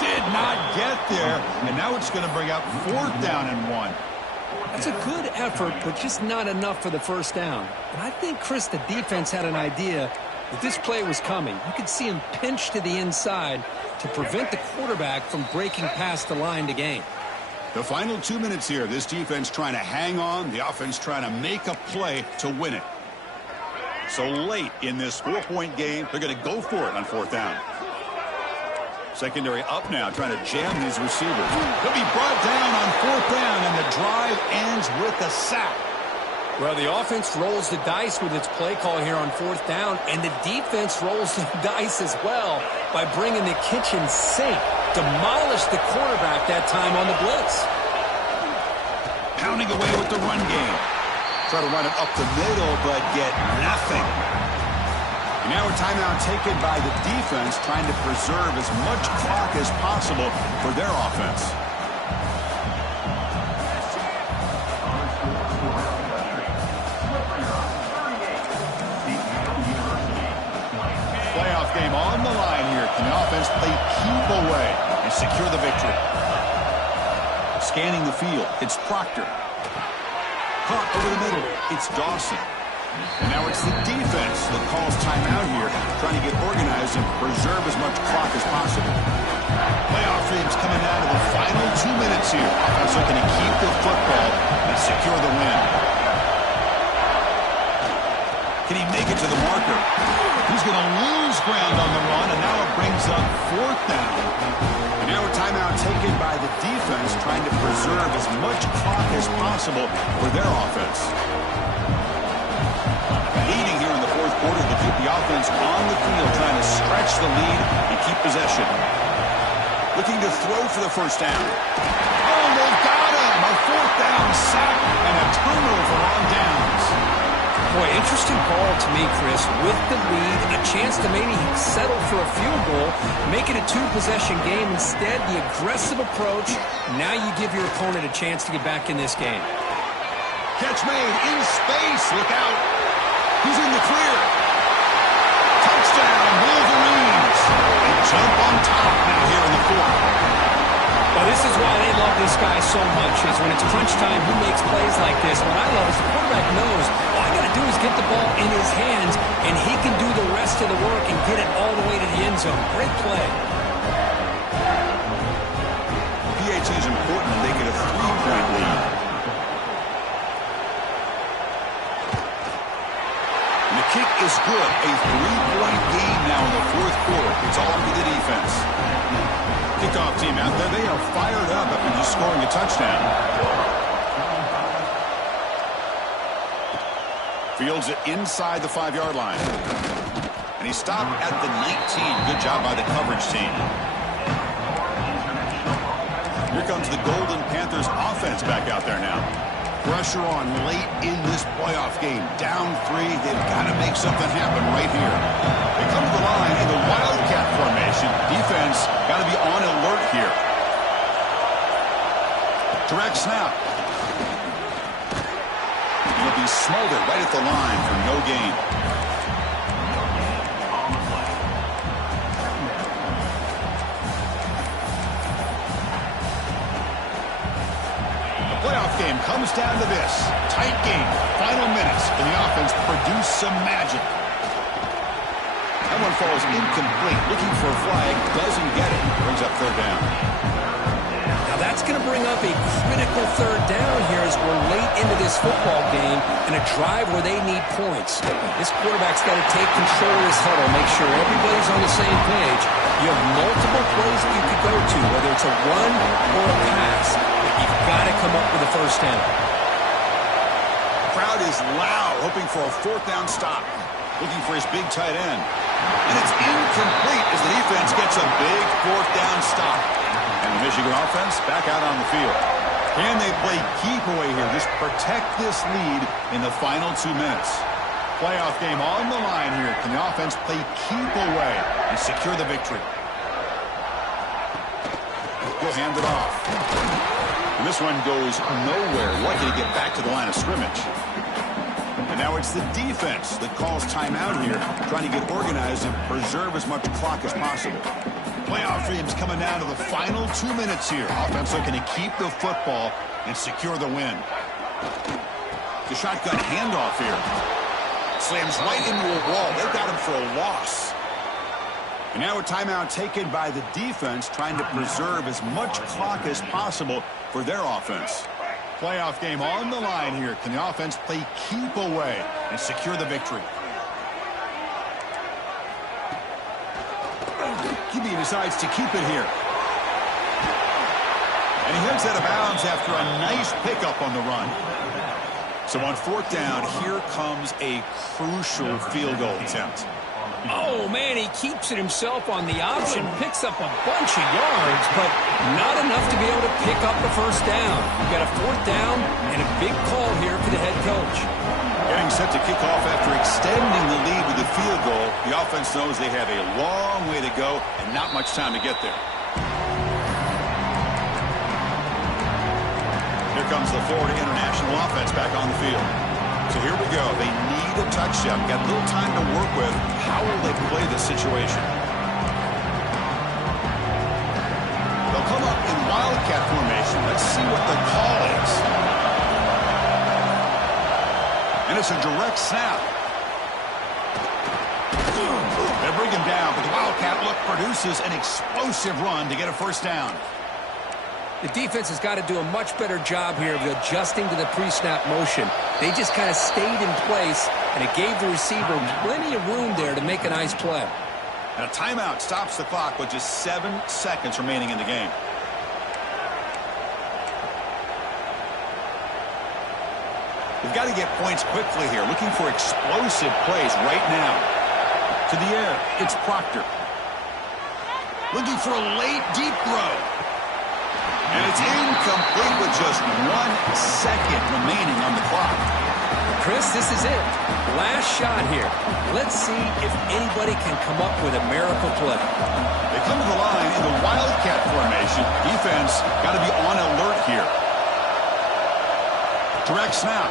Did not get there, and now it's going to bring up 4th down and 1. That's a good effort, but just not enough for the 1st down. And I think, Chris, the defense had an idea that this play was coming. You could see him pinch to the inside to prevent the quarterback from breaking past the line to gain. The final 2 minutes here. This defense trying to hang on. The offense trying to make a play to win it. So late in this 4-point game, they're going to go for it on 4th down. Secondary up now, trying to jam these receivers. He'll be brought down on 4th down, and the drive ends with a sack. Well, the offense rolls the dice with its play call here on 4th down, and the defense rolls the dice as well by bringing the kitchen sink. Demolished the quarterback that time on the blitz. Pounding away with the run game. Try to run it up the middle, but get nothing. And now a timeout taken by the defense, trying to preserve as much clock as possible for their offense. Playoff game on the line here. Can the offense play keep away and secure the victory? Scanning the field, it's Proctor. Caught over the middle, it's Dawson. And now it's the defense that calls timeout here, trying to get organized and preserve as much clock as possible. Playoff teams coming down to the final 2 minutes here. Offense looking to keep the football and secure the win. Can he make it to the marker? He's going to lose ground on the run, and now it brings up 4th down. And now a timeout taken by the defense, trying to preserve as much clock as possible for their offense. Leading here in the 4th quarter to keep the offense on the field, trying to stretch the lead and keep possession. Looking to throw for the 1st down. Oh, they got him! A 4th down sack and a turnover on downs. Boy, interesting call to me, Chris. With the lead, a chance to maybe settle for a field goal, make it a 2-possession game. Instead, the aggressive approach. Now you give your opponent a chance to get back in this game. Catch made in space. Look out. He's in the clear. Touchdown, Wolverines. They jump on top now here in the 4th. Well, this is why they love this guy so much, is when it's crunch time, he makes plays like this. What I love is the quarterback knows all I got to do is get the ball in his hands, and he can do the rest of the work and get it all the way to the end zone. Great play. PAT is important when they get a 3-point lead. And the kick is good. A 3-point game now in the 4th quarter. It's all to the defense. Kickoff team out there, they are fired up after just scoring a touchdown. Fields it inside the 5-yard line. And he stopped at the 19. Good job by the coverage team. Here comes the Golden Panthers offense back out there now. Pressure on late in this playoff game. Down 3, they've got to make something happen right here. They come to the line in the Wildcat formation. Defense got to be on alert here. Direct snap. He'll be smothered right at the line for no gain. Playoff game comes down to this. Tight game. Final minutes. Can the offense produce some magic? That one falls incomplete. Looking for a flag. Doesn't get it. Brings up 3rd down. Now that's going to bring up a critical 3rd down here as we're late into this football game and a drive where they need points. This quarterback's got to take control of this huddle, make sure everybody's on the same page. You have multiple plays that you could go to, whether it's a run or a pass. You've got to come up with a 1st down. The crowd is loud, hoping for a 4th down stop. Looking for his big tight end. And it's incomplete as the defense gets a big 4th down stop. And the Michigan offense back out on the field. Can they play keep away here? Just protect this lead in the final 2 minutes. Playoff game on the line here. Can the offense play keep away and secure the victory? He'll hand it off. And this one goes nowhere. Lucky to get back to the line of scrimmage. And now it's the defense that calls timeout here, trying to get organized and preserve as much clock as possible. Playoff dreams coming down to the final 2 minutes here. Offense looking to keep the football and secure the win. The shotgun handoff here. Slams right into a wall. They've got him for a loss. And now a timeout taken by the defense, trying to preserve as much clock as possible for their offense. Playoff game on the line here. Can the offense play keep away and secure the victory? QB decides to keep it here. And he heads out of bounds after a nice pickup on the run. So on fourth down, here comes a crucial field goal attempt. Oh, man, he keeps it himself on the option, picks up a bunch of yards, but not enough to be able to pick up the first down. We've got a fourth down and a big call here for the head coach. Getting set to kick off after extending the lead with a field goal. The offense knows they have a long way to go and not much time to get there. Here comes the Florida International offense back on the field. So here we go. They need a touchdown. Got a little time to work with. How will they play this situation? They'll come up in wildcat formation. Let's see what the call is. And it's a direct snap. They bring him down, but the wildcat look produces an explosive run to get a first down. The defense has got to do a much better job here of adjusting to the pre-snap motion. They just kind of stayed in place, and it gave the receiver plenty of room there to make a nice play. And a timeout stops the clock with just 7 seconds remaining in the game. We've got to get points quickly here. Looking for explosive plays right now. To the air, it's Proctor. Looking for a late, deep throw. And it's incomplete with just 1 second remaining on the clock. Chris, this is it. Last shot here. Let's see if anybody can come up with a miracle play. They come to the line in the wildcat formation. Defense got to be on alert here. Direct snap.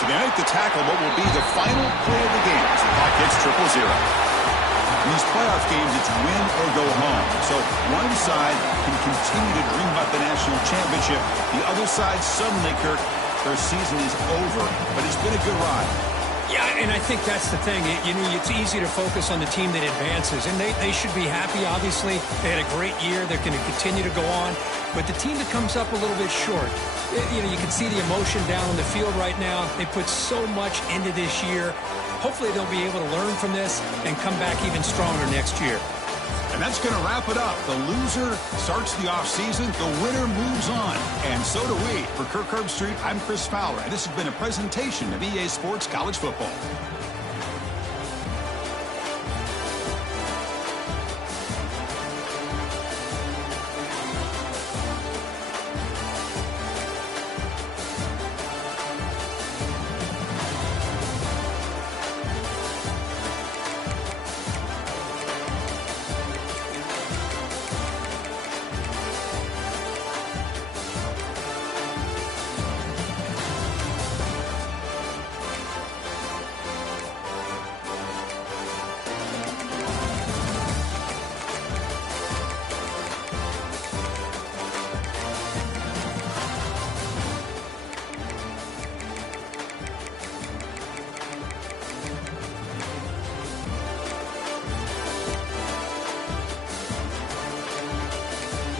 So they make the tackle, what will be the final play of the game as the clock hits 0-0. In these playoff games, it's win or go home. So one side can continue to dream about the national championship. The other side, suddenly, Kirk, their season is over. But it's been a good ride. Yeah, and I think that's the thing. You know, it's easy to focus on the team that advances, and they should be happy, obviously. They had a great year. They're going to continue to go on. But the team that comes up a little bit short, you know, you can see the emotion down on the field right now. They put so much into this year. Hopefully they'll be able to learn from this and come back even stronger next year. And that's going to wrap it up. The loser starts the offseason. The winner moves on. And so do we. For Kirk Herbstreit, I'm Chris Fowler. And this has been a presentation of EA Sports College Football.